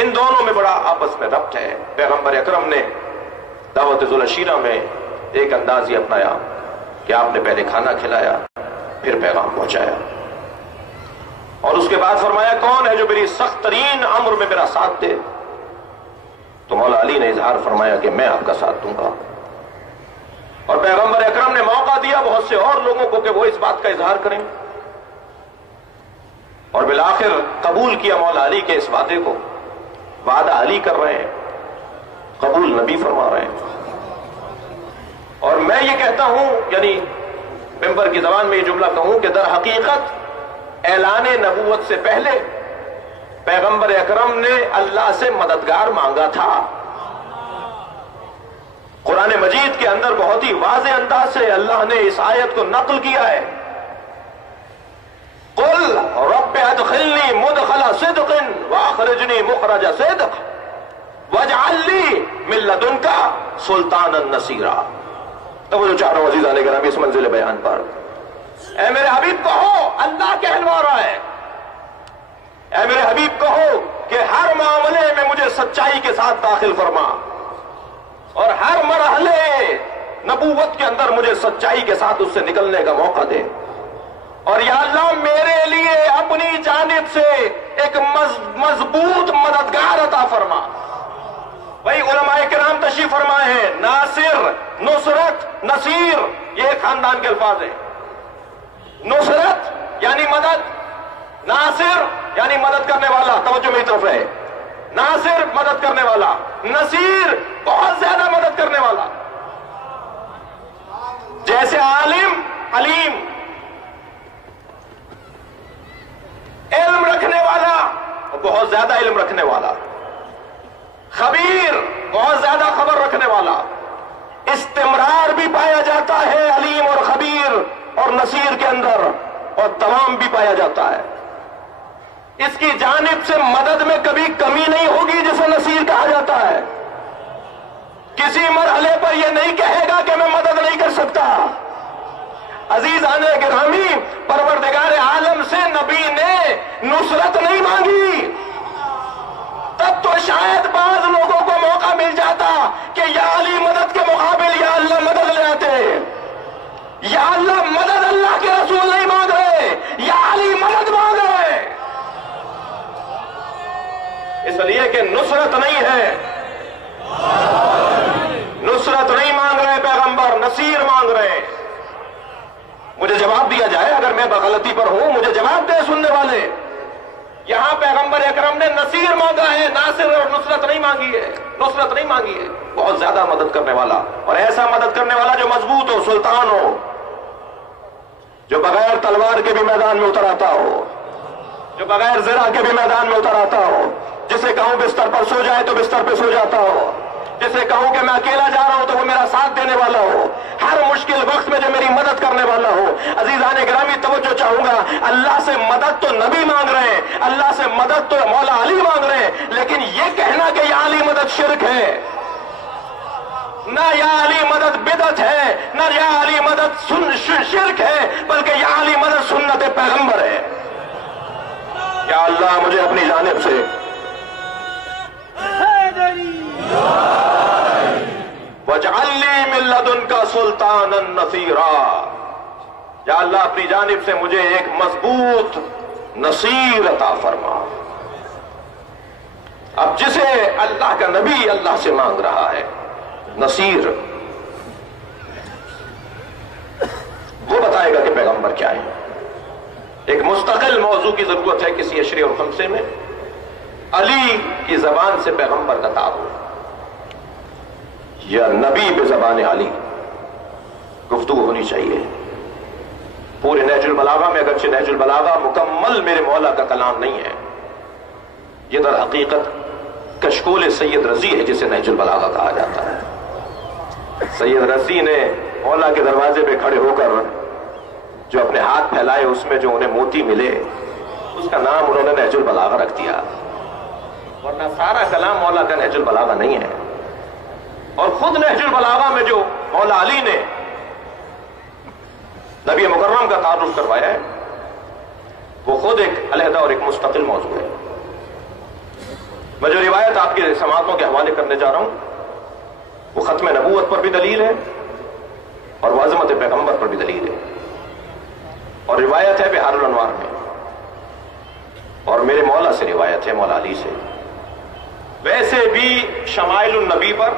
ان دونوں میں بڑا آپس میں ربط ہے. پیغمبر اکرم نے دعوت ذوالعشیرہ میں ایک انداز یہ اپنایا کہ آپ نے پہلے کھانا کھلایا پھر پیغام پہنچایا، اور اس کے بعد فرمایا کون ہے جو میری سخت ترین امر میں میرا ساتھ دے؟ تو مولا علی نے اظہار فرمایا کہ میں آپ کا ساتھ دوں گا. اور پیغمبر اکرم نے موقع دیا بہت سے اور لوگوں کو کہ وہ اس بات کا اظہار کریں، اور بالآخر قبول کیا مولا علی کے اس وعدے کو. وعدہ علی کر رہے ہیں، قبول نبی فرما رہے ہیں. اور میں یہ کہتا ہوں، یعنی ممبر کی زبان میں یہ جملہ کہوں کہ در حقیقت اعلان نبوت سے پہلے پیغمبر اکرم نے اللہ سے مددگار مانگا تھا. قرآن مجید کے اندر بہت ہی واضح انداز سے اللہ نے اس آیت کو نقل کیا ہے. قل رب ادخلنی مدخل صدق واخرجنی مخرج صدق واجعل لی من لدنک سلطانا نصیرا. توجہ چاہ رہا ہوں عزیزان گرامی اس منزل بیان پر. اے میرے حبیب کہو، اللہ کہلوا رہا ہے، اے میرے حبیب کہو کہ ہر معاملے میں مجھے سچائی کے ساتھ داخل فرما، اور ہر مرحلے نبوت کے اندر مجھے سچائی کے ساتھ اس سے نکلنے کا موقع دے. اور یا اللہ میرے لیے اپنی جانب سے ایک مضبوط مددگار عطا فرما. بھائی علماء کرام تشریف فرمائے ہیں، ناصر، نصرت، نصیر، یہ ایک خاندان کے الفاظ ہیں. نصرت یعنی مدد، ناصر یعنی مدد کرنے والا، توجہ میری طرف رہے، ناصر مدد کرنے والا، نصیر بہت زیادہ مدد کرنے والا. جیسے عالم، علیم، علم رکھنے والا، بہت زیادہ علم رکھنے والا، خبیر بہت زیادہ خبر رکھنے والا. استمرار بھی پایا جاتا ہے علیم اور خبیر اور نصیر کے اندر، اور تمام بھی پایا جاتا ہے. اس کی جانب سے مدد میں کبھی کمی نہیں ہوگی جسے نصیر کہا جاتا ہے. کسی مرحلے پر یہ نہیں کہے گا کہ میں عزیزان گرامی، پروردگار عالم سے نبی نے نصرت نہیں مانگی، تب تو شاید بعض لوگوں کو موقع مل جاتا کہ یا علی مدد کے مقابل یا اللہ مدد لے آتے۔ یا اللہ مدد اللہ کے رسول نہیں مانگ رہے، یا علی مدد مانگ رہے، اس لیے کہ نصرت نہیں ہے، نصرت نہیں مانگ رہے پیغمبر، نصیر مانگ رہے ہیں۔ مجھے جواب دیا جائے، اگر میں بغلطی پر ہوں مجھے جواب دے سننے والے۔ یہاں پیغمبر اکرم نے نصیر مانگا ہے، ناصر اور نصرت نہیں مانگی ہے، نصرت نہیں مانگی ہے، بہت زیادہ مدد کرنے والا، اور ایسا مدد کرنے والا جو مضبوط ہو، سلطان ہو، جو بغیر تلوار کے بھی میدان میں اتر آتا ہو، جو بغیر زرہ کے بھی میدان میں اتر آتا ہو، جسے کہوں بستر پر سو جائے تو بستر پہ سو جاتا ہو، جسے کہوں کہ میں اکیلا جا رہا ہوں تو وہ میرا ساتھ دینے والا ہو، ہر مشکل وقت میں جو میری مدد کرنے والا ہو۔ عزیزان گرامی توجہ چاہوں گا، اللہ سے مدد تو نبی مانگ رہے ہیں، اللہ سے مدد تو مولا علی مانگ رہے ہیں، لیکن یہ کہنا کہ یا علی مدد شرک ہے، نہ یا علی مدد بدعت ہے، نہ یا علی مدد شرک ہے، بلکہ یا علی مدد سنت پیغمبر ہے۔ یا اللہ مجھے اپنی جانب سے وَاجْعَلْ لِي مِن لَّدُنْكَ سُلْطَانًا نَصِيرًا، یا اللہ اپنی جانب سے مجھے ایک مضبوط نصیر عطا فرما۔ اب جسے اللہ کا نبی اللہ سے مانگ رہا ہے نصیر، وہ بتائے گا کہ پیغمبر کیا ہے۔ ایک مستقل موضوع کی ضرورت ہے کسی عشرے اور خمسے میں، علی کی زبان سے پیغمبر کا تعارف، یا نبی بے زبان علی گفتگو ہونی چاہیے۔ پورے نہج البلاغہ میں، اگرچہ نہج البلاغہ مکمل میرے مولا کا کلام نہیں ہے، یہ در حقیقت کشکول سید رضی ہے جسے نہج البلاغہ کہا جاتا ہے۔ سید رضی نے مولا کے دروازے پہ کھڑے ہو کر جو اپنے ہاتھ پھیلائے، اس میں جو انہیں موتی ملے، اس کا نام انہوں نے نہج البلاغہ رکھ دیا، ورنہ سارا کلام مولا کا نہج البلاغہ نہیں ہے۔ اور خود نہج البلاغہ میں جو مولا علی نے نبی مکرم کا تعارف کروایا ہے، وہ خود ایک علیحدہ اور ایک مستقل موضوع ہے۔ میں جو روایت آپ کے سماعتوں کے حوالے کرنے جا رہا ہوں، وہ ختم نبوت پر بھی دلیل ہے اور وہ عظمت پیغمبر پر بھی دلیل ہے، اور روایت ہے بحار الانوار میں، اور میرے مولا سے روایت ہے، مولا علی سے۔ ویسے بھی شمائل النبی پر،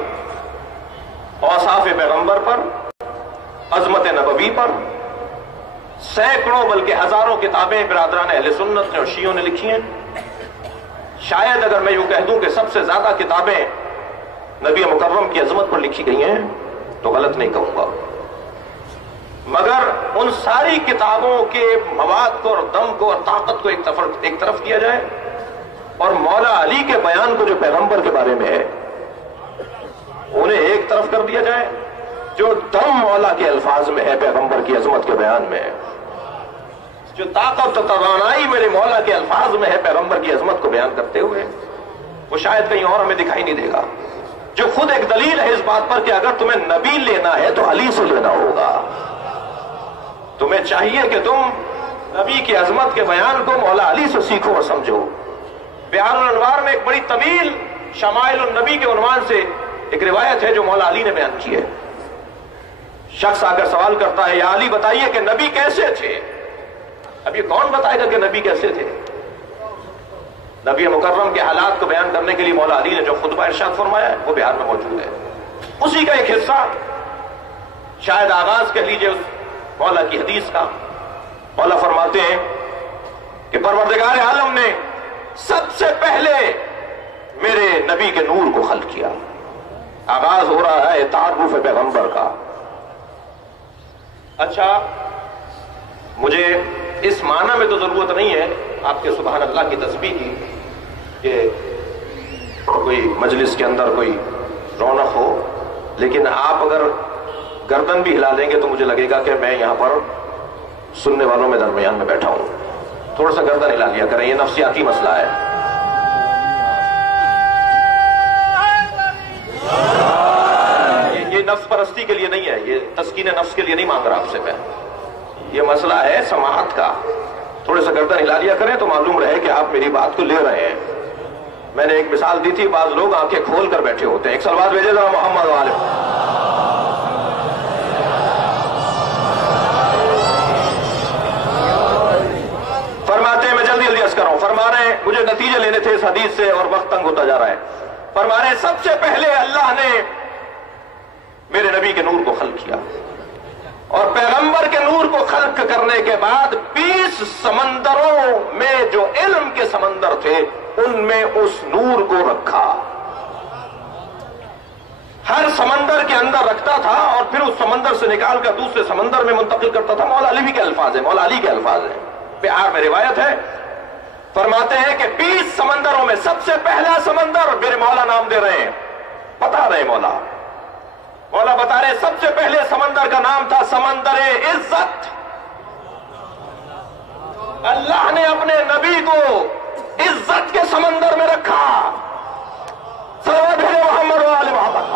اوصاف پیغمبر پر، عظمت نبوی پر سینکڑوں بلکہ ہزاروں کتابیں برادران اہل سنت نے اور شیعوں نے لکھی ہیں۔ شاید اگر میں یوں کہہ دوں کہ سب سے زیادہ کتابیں نبی مکرم کی عظمت پر لکھی گئی ہیں تو غلط نہیں کہوں گا، مگر ان ساری کتابوں کے مواد کو اور دم کو اور طاقت کو ایک طرف کیا جائے، اور مولا علی کے بیان کو جو پیغمبر کے بارے میں ہے انہیں ایک طرف کر دیا جائے، جو دم مولا کے الفاظ میں ہے پیغمبر کی عظمت کے بیان میں، جو طاقت و توانائی میرے مولا کے الفاظ میں ہے پیغمبر کی عظمت کو بیان کرتے ہوئے، وہ شاید کہیں اور ہمیں دکھائی نہیں دے گا، جو خود ایک دلیل ہے اس بات پر کہ اگر تمہیں نبی لینا ہے تو علی سے لینا ہوگا۔ تمہیں چاہیے کہ تم نبی کی عظمت کے بیان کو مولا علی سے سیکھو اور سمجھو۔ بحار الانوار میں ایک بڑی طویل شمائل النبی کے عنوان سے ایک روایت ہے جو مولا علی نے بیان کی ہے۔ شخص آ کر سوال کرتا ہے، یا علی بتائیے کہ نبی کیسے تھے؟ اب یہ کون بتائے گا کہ نبی کیسے تھے؟ نبی مکرم کے حالات کو بیان کرنے کے لیے مولا علی نے جو خطبہ ارشاد فرمایا ہے وہ بہار میں موجود ہے، اسی کا ایک حصہ، شاید آغاز کہہ لیجئے اس مولا کی حدیث کا۔ مولا فرماتے ہیں کہ پروردگار عالم نے سب سے پہلے میرے نبی کے نور کو خلق کیا۔ آغاز ہو رہا ہے تعارف پیغمبر کا۔ اچھا، مجھے اس معنی میں تو ضرورت نہیں ہے آپ کے سبحان اللہ کی تسبیح کی کہ کوئی مجلس کے اندر کوئی رونق ہو، لیکن آپ اگر گردن بھی ہلا دیں گے تو مجھے لگے گا کہ میں یہاں پر سننے والوں میں درمیان میں بیٹھا ہوں۔ تھوڑا سا گردن ہلا لیا کریں، یہ نفسیاتی مسئلہ ہے۔ یہ نفس پرستی کے لیے نہیں ہے، یہ تسکین نفس کے لیے نہیں مانگ رہا آپ سے میں، یہ مسئلہ ہے سماعت کا. تھوڑے سے گردن ہلا لیا کریں تو معلوم رہے کہ آپ میری بات کو لے رہے ہیں. میں نے ایک مثال دی تھی, بعض لوگ آنکھیں کھول کر بیٹھے ہوتے ہیں. ایک سلوات بھیجے ذرا محمد والے. فرماتے ہیں, میں جلدی جلدی عرض کر رہا ہوں, فرما رہے ہیں مجھے نتیجے لینے تھے اس حدیث سے اور وقت تنگ ہوتا جا رہا ہے. فرما رہے ہیں سب سے پہلے اللہ نے میرے نبی کے نور کو خلق کیا, اور پیغمبر کے نور کو خلق کرنے کے بعد 20 سمندروں میں جو علم کے سمندر تھے ان میں اس نور کو رکھا. ہر سمندر کے اندر رکھتا تھا اور پھر اس سمندر سے نکال کر دوسرے سمندر میں منتقل کرتا تھا. مولا علی کے الفاظ ہیں, مولا علی کے الفاظ ہیں, بہار میں روایت ہے. فرماتے ہیں کہ 20 سمندروں میں سب سے پہلا سمندر میرے مولا نام دے رہے ہیں, بتا رہے مولا بتا رہے سب سے پہلے سمندر کا نام تھا سمندر عزت. اللہ نے اپنے نبی کو عزت کے سمندر میں رکھا. صلوات بھیجے محمد و آل محمد.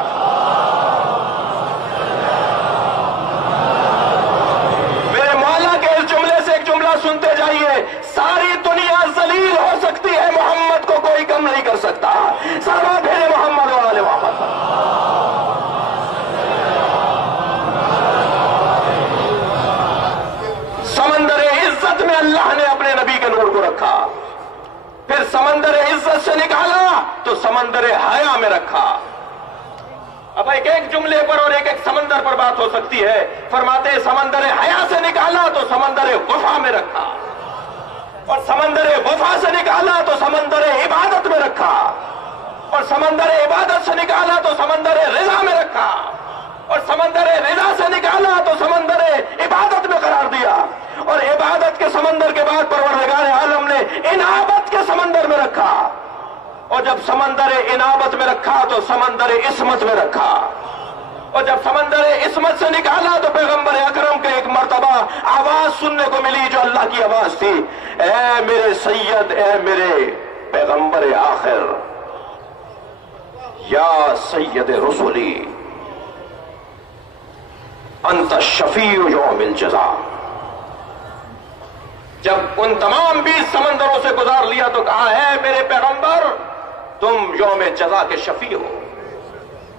میرے مولا کے اس جملے سے ایک جملہ سنتے جائیے, ساری دنیا ذلیل ہو سکتی ہے, محمد کو کوئی کم نہیں کر سکتا. صلوات بھیجے محمد و آل محمد. سمندر عزت میں اللہ نے اپنے نبی کے نور کو رکھا. پھر سمندر عزت سے نکالا تو سمندر حیا میں رکھا. اب ایک ایک جملے پر اور ایک ایک سمندر پر بات ہو سکتی ہے. فرماتے ہیں سمندر حیا سے نکالا تو سمندر وفا میں رکھا, اور سمندر وفا سے نکالا تو سمندر عبادت میں رکھا, اور سمندر عبادت سے نکالا تو سمندر رضا میں رکھا, اور سمندر رضا سے نکالا تو سمندر عبادت میں قرار دیا, اور عبادت کے سمندر کے بعد پروردگار عالم نے انابت کے سمندر میں رکھا, اور جب سمندر انابت میں رکھا تو سمندر عصمت میں رکھا, اور جب سمندر عصمت سے نکالا تو پیغمبر اکرم کے ایک مرتبہ آواز سننے کو ملی جو اللہ کی آواز تھی, اے میرے سید, اے میرے پیغمبر آخر, یا سید رسولی انت شفیع یوم الجزا. جب ان تمام 20 سمندروں سے گزار لیا تو کہا ہے میرے پیغمبر تم یوم جزا کے شفیع ہو.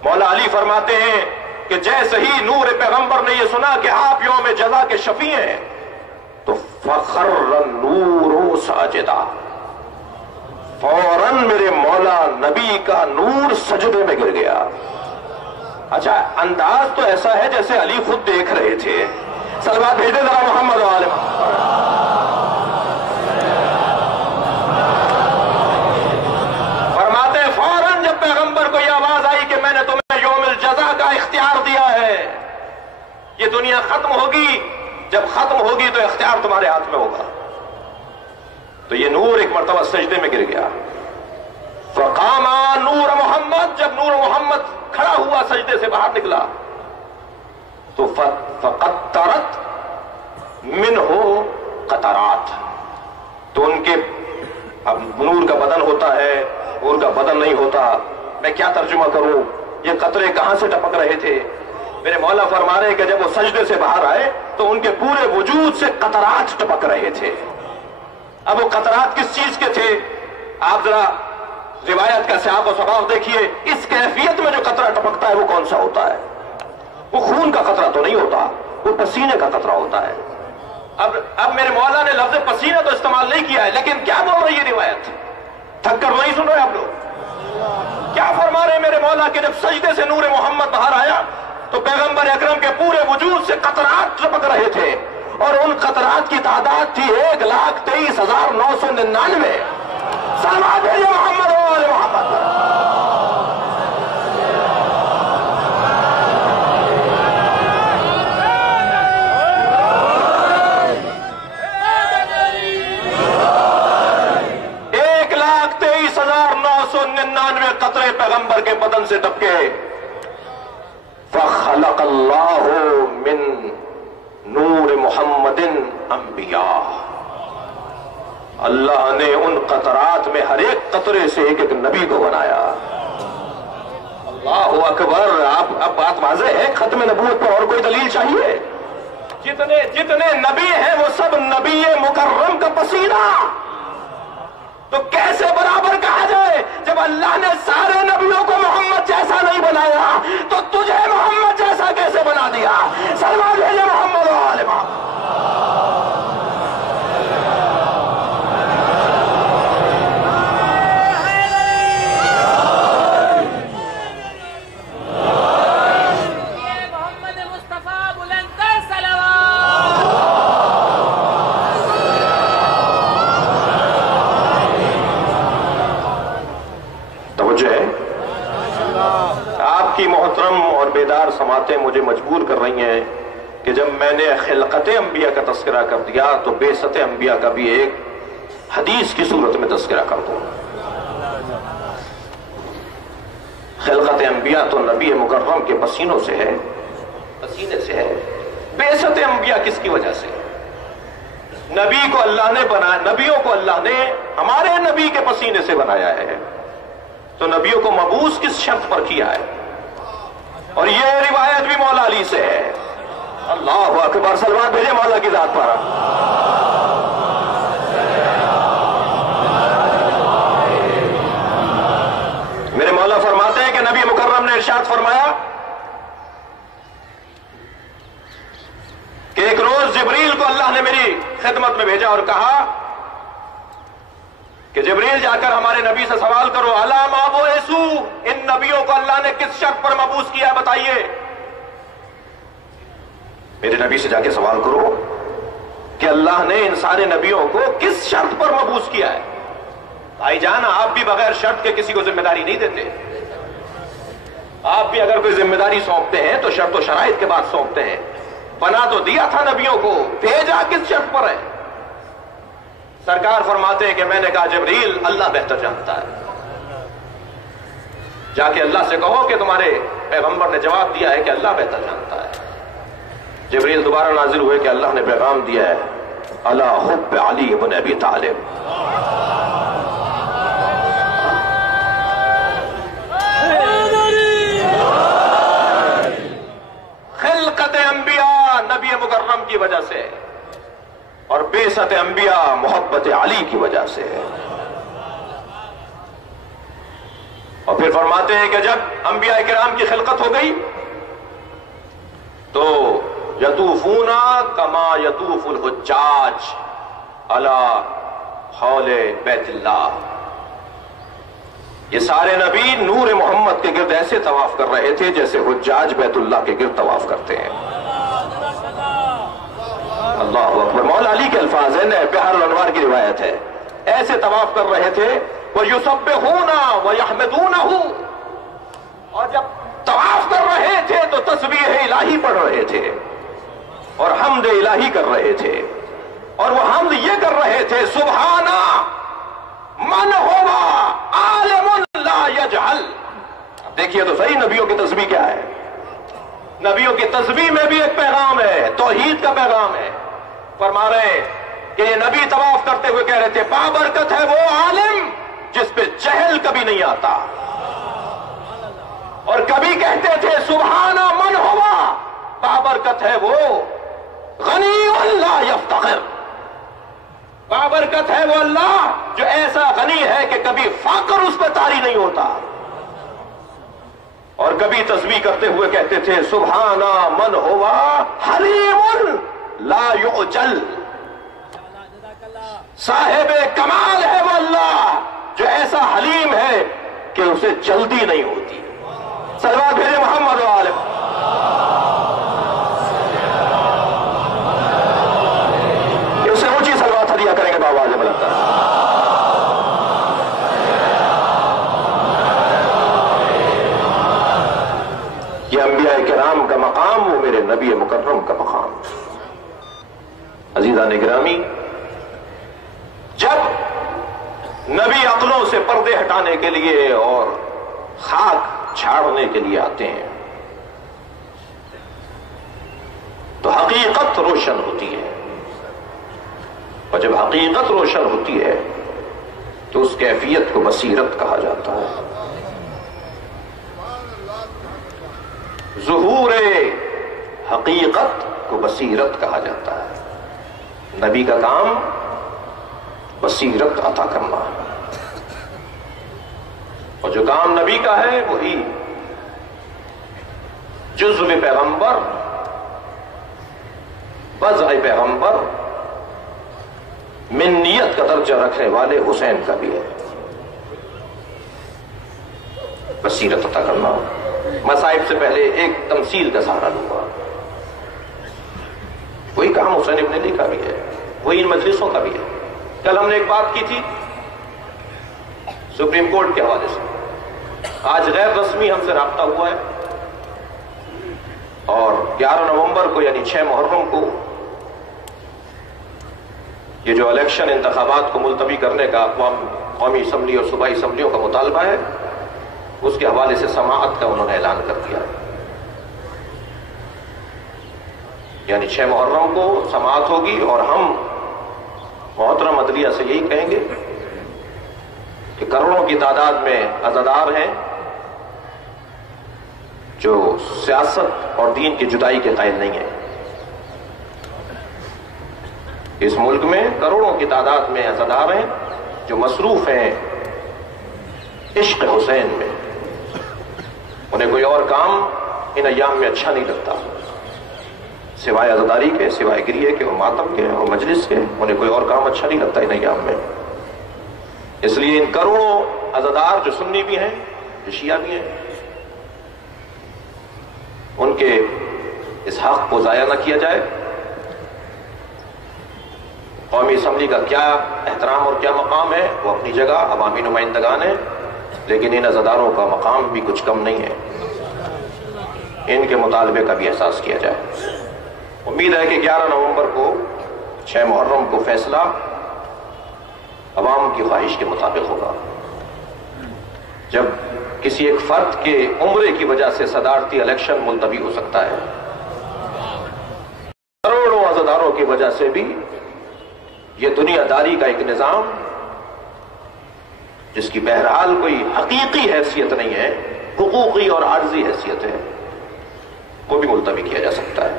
مولا علی فرماتے ہیں کہ جیسے ہی نور پیغمبر نے یہ سنا کہ آپ یوم جزا کے شفیع ہیں تو فخر النور ساجدہ, فوراً میرے مولا نبی کا نور سجدے میں گر گیا. اچھا, انداز تو ایسا ہے جیسے علی خود دیکھ رہے تھے. صلوات بھیجے ذرا محمد و آل محمد. فرماتے فوراً جب پیغمبر کو یہ آواز آئی کہ میں نے تمہیں یوم الجزا کا اختیار دیا ہے, یہ دنیا ختم ہوگی, جب ختم ہوگی تو اختیار تمہارے ہاتھ میں ہوگا, تو یہ نور ایک مرتبہ سجدے میں گر گیا. فقام نور محمد, جب نور محمد کھڑا ہوا سجدے سے باہر نکلا تو فقطرت منہ قطرات, تو ان کے, اب نور کا بدن ہوتا ہے, نور کا بدن نہیں ہوتا, میں کیا ترجمہ کروں, یہ قطرے کہاں سے ٹپک رہے تھے. میرے مولا فرما رہے کہ جب وہ سجدے سے باہر آئے تو ان کے پورے وجود سے قطرات ٹپک رہے تھے. اب وہ قطرات کس چیز کے تھے, آپ ذرا روایت کا سیاق و سباق دیکھیے. اس کیفیت میں جو قطرہ ٹپکتا ہے وہ کون سا ہوتا ہے؟ وہ خون کا قطرہ تو نہیں ہوتا, وہ پسینے کا قطرہ ہوتا ہے. اب میرے مولا نے لفظ پسینہ تو استعمال نہیں کیا ہے, لیکن کیا بول رہی ہے روایت, تھک کر نہیں سن رہے آپ لوگ؟ کیا فرما رہے میرے مولا کہ جب سجدے سے نور محمد باہر آیا تو پیغمبر اکرم کے پورے وجود سے قطرات ٹپک رہے تھے, اور ان قطرات کی تعداد تھی 1,23,999. صلوات بھیجے محمد و آل محمد. قطرے پیغمبر کے بدن سے ٹپکے. فخلق اللہ من نور محمد انبیاء, اللہ نے ان قطرات میں ہر ایک قطرے سے ایک ایک نبی کو بنایا. اللہ اکبر. اب بات واضح ہے, ختم نبوت پر اور کوئی دلیل چاہیے؟ جتنے نبی ہیں وہ سب نبی مکرم کا پسینہ، تو کیسے برابر کہا جائے؟ جب اللہ نے سارے نبیوں کو محمد جیسا نہیں بنایا تو تجھے محمد جیسا کیسے بنا دیا؟ سلام بھیجے محمد و آل محمد۔ آپ کی محترم اور بیدار سماعتیں مجھے مجبور کر رہی ہیں کہ جب میں نے خلقت انبیاء کا تذکرہ کر دیا تو بعثت انبیاء کا بھی ایک حدیث کی صورت میں تذکرہ کر دوں۔ خلقت انبیاء تو نبی مکرم کے پسینے سے ہے۔ بعثت انبیاء کس کی وجہ سے؟ نبی کو اللہ نے بنایا، نبیوں کو اللہ نے ہمارے نبی کے پسینے سے بنایا ہے، تو نبیوں کو مبعوث کس شرط پر کیا ہے؟ اور یہ روایت بھی مولا علی سے ہے۔ اللہ اکبر، سلوات بھیجے مولا کی ذات پر۔ میرے مولا فرماتے ہیں کہ نبی مکرم نے ارشاد فرمایا کہ ایک روز جبریل کو اللہ نے میری خدمت میں بھیجا اور کہا کہ جبریل جا کر ہمارے نبی سے سوال کرو، الا ما بعثوا، ان نبیوں کو اللہ نے کس شرط پر مبعوث کیا بتائیے۔ میرے نبی سے جا کے سوال کرو کہ اللہ نے ان سارے نبیوں کو کس شرط پر مبعوث کیا ہے۔ بھائی جان، آپ بھی بغیر شرط کے کسی کو ذمہ داری نہیں دیتے۔ آپ بھی اگر کوئی ذمہ داری سونپتے ہیں تو شرط و شرائط کے بعد سونپتے ہیں۔ بنا تو دیا تھا نبیوں کو، بھیجا کس شرط پر ہے؟ سرکار فرماتے ہیں کہ میں نے کہا جبریل، اللہ بہتر جانتا ہے، جا کے اللہ سے کہو کہ تمہارے پیغمبر نے جواب دیا ہے کہ اللہ بہتر جانتا ہے۔ جبریل دوبارہ نازل ہوئے کہ اللہ نے پیغام دیا ہے، الا حب علی بن ابی طالب۔ خلقت انبیاء نبی مکرم کی وجہ سے اور بعثت انبیاء محبت علی کی وجہ سے ہے۔ اور پھر فرماتے ہیں کہ جب انبیاء کرام کی خلقت ہو گئی تو یطوفون کما یطوف الحجاج علی حول بیت اللہ، یہ سارے نبی نور محمد کے گرد ایسے طواف کر رہے تھے جیسے حجاج بیت اللہ کے گرد طواف کرتے ہیں۔ اللہ اکبر، مولا علی کے الفاظ ہیں، بحر الانوار کی روایت ہے، ایسے طواف کر رہے تھے وَيُسَبِّحُونَ وَيَحْمِدُونَهُ، اور جب طواف کر رہے تھے تو تسبیح الہی پڑھ رہے تھے اور حمد الہی کر رہے تھے، اور وہ حمد یہ کر رہے تھے، سبحان من ہوا عالم لا یجہل۔ دیکھیے تو صحیح نبیوں کی تسبیح کیا ہے۔ نبیوں کی تسبیح میں بھی ایک پیغام ہے، توحید کا پیغام ہے۔ فرما رہے ہیں کہ یہ نبی طواف کرتے ہوئے کہہ رہے تھے، بابرکت ہے وہ عالم جس پہ جہل کبھی نہیں آتا، اور کبھی کہتے تھے سبحان من ہوا، بابرکت ہے وہ غنی لا یفتخر، بابرکت ہے وہ اللہ جو ایسا غنی ہے کہ کبھی فقر اس پہ طاری نہیں ہوتا۔ اور کبھی تسبیح کرتے ہوئے کہتے تھے سبحان من ہوا حلیم لا یعجل، صاحب کمال ہے وہ اللہ جو ایسا حلیم ہے کہ اسے جلدی نہیں ہوتی۔ صلوات بھیجے محمد و آل محمد۔ اسے اونچی صلوات ہدیہ کریں گے بآواز بلند۔ یہ انبیاء کرام کا مقام، وہ میرے نبی مکرم کا مقام۔ عزیزان گرامی، جب نبی عقلوں سے پردے ہٹانے کے لیے اور خاک چھاڑنے کے لیے آتے ہیں تو حقیقت روشن ہوتی ہے، اور جب حقیقت روشن ہوتی ہے تو اس کیفیت کو بصیرت کہا جاتا ہے۔ ظہور حقیقت کو بصیرت کہا جاتا ہے۔ نبی کا کام بصیرت عطا کرنا ہے، اور جو کام نبی کا ہے وہی جزو پیغمبر، بضع پیغمبر، منیت کا درجہ رکھنے والے حسین کا بھی ہے، بصیرت عطا کرنا۔ مصائب سے پہلے ایک تمثیل کا سہارا لوں گا، وہی کام حسین ابن علی کا بھی ہے، وہی ان مجلسوں کا بھی ہے۔ کل ہم نے ایک بات کی تھی سپریم کورٹ کے حوالے سے، آج غیر رسمی ہم سے رابطہ ہوا ہے، اور 11 نومبر کو یعنی 6 محرم کو یہ جو الیکشن انتخابات کو ملتوی کرنے کا قومی اسمبلی اور صوبائی اسمبلیوں کا مطالبہ ہے، اس کے حوالے سے سماعت کا انہوں نے اعلان کر دیا، یعنی 6 محرم کو سماعت ہوگی، اور ہم محترم عدلیہ سے یہی کہیں گے کہ کروڑوں کی تعداد میں عزادار ہیں جو سیاست اور دین کی جدائی کے قائل نہیں ہیں۔ اس ملک میں کروڑوں کی تعداد میں عزادار ہیں جو مصروف ہیں عشق حسین میں، انہیں کوئی اور کام ان ایام میں اچھا نہیں لگتا سوائے عزاداری کے، سوائے گریے کے اور ماتم کے اور مجلس کے، انہیں کوئی اور کام اچھا نہیں لگتا ان ایام میں۔ اس لیے ان کروڑوں عزادار جو سنی بھی ہیں، جو شیعہ بھی ہیں، ان کے اس حق کو ضائع نہ کیا جائے۔ قومی اسمبلی کا کیا احترام اور کیا مقام ہے وہ اپنی جگہ عوامی نمائندگان ہیں، لیکن ان عزاداروں کا مقام بھی کچھ کم نہیں ہے، ان کے مطالبے کا بھی احساس کیا جائے۔ امید ہے کہ 11 نومبر کو 6 محرم کو فیصلہ عوام کی خواہش کے مطابق ہوگا۔ جب کسی ایک فرد کے عمرے کی وجہ سے صدارتی الیکشن ملتوی ہو سکتا ہے، کروڑوں عزاداروں کی وجہ سے بھی یہ دنیا داری کا ایک نظام جس کی بہرحال کوئی حقیقی حیثیت نہیں ہے، حقوقی اور عارضی حیثیت ہے، وہ بھی ملتوی کیا جا سکتا ہے۔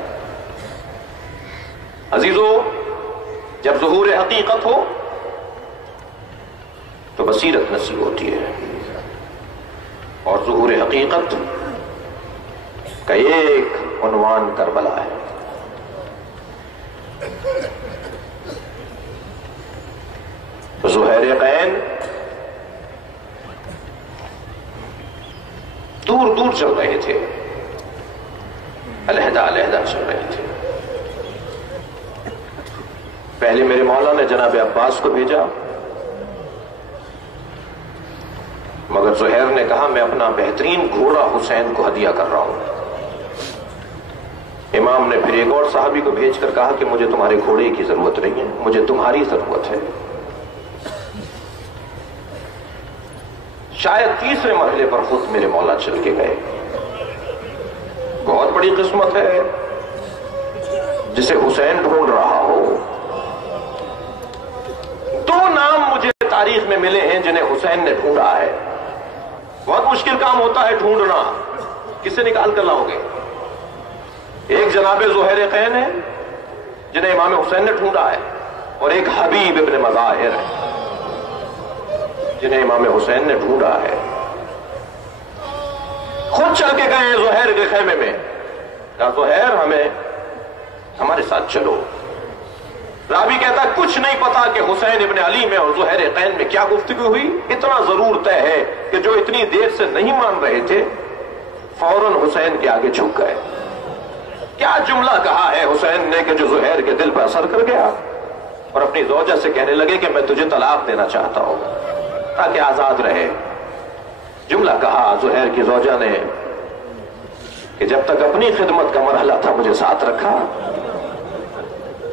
عزیزو، جب ظہور حقیقت ہو تو بصیرت نصیب ہوتی ہے، اور ظہور حقیقت کا ایک عنوان کربلا ہے۔ زہیرین دور دور چل رہے تھے، علیحدہ علیحدہ چل رہے تھے۔ پہلے میرے مولا نے جناب عباس کو بھیجا، مگر زہیر نے کہا میں اپنا بہترین گھوڑا حسین کو ہدیہ کر رہا ہوں۔ امام نے پھر ایک اور صحابی کو بھیج کر کہا کہ مجھے تمہارے گھوڑے کی ضرورت نہیں ہے، مجھے تمہاری ضرورت ہے۔ شاید تیسرے مرحلے پر خود میرے مولا چل کے گئے۔ بہت بڑی قسمت ہے جسے حسین ڈھونڈ رہا ہو۔ 2 نام مجھے تاریخ میں ملے ہیں جنہیں حسین نے ڈھونڈا ہے۔ بہت مشکل کام ہوتا ہے ڈھونڈنا، کسے نکال کر لاؤ گے؟ ایک جناب زہیرین ہے جنہیں امام حسین نے ڈھونڈا ہے، اور ایک حبیب ابن مظاہر ہے جنہیں امام حسین نے ڈھونڈا ہے۔ خود چل کے گئے زہیر کے خیمے میں، کہا زہیر ہمارے ساتھ چلو۔ راوی کہتا کچھ نہیں پتا کہ حسین ابن علی میں اور زہیرین میں کیا گفتگو ہوئی، اتنا ضرور طے ہے کہ جو اتنی دیر سے نہیں مان رہے تھے فوراً حسین کے آگے جھک گئے۔ کیا جملہ کہا ہے حسین نے کہ جو زہیر کے دل پر اثر کر گیا، اور اپنی زوجہ سے کہنے لگے کہ میں تجھے طلاق دینا چاہتا ہوں تاکہ آزاد رہے۔ جملہ کہا زہیر کی زوجہ نے کہ جب تک اپنی خدمت کا مرحلہ تھا مجھے ساتھ رکھا،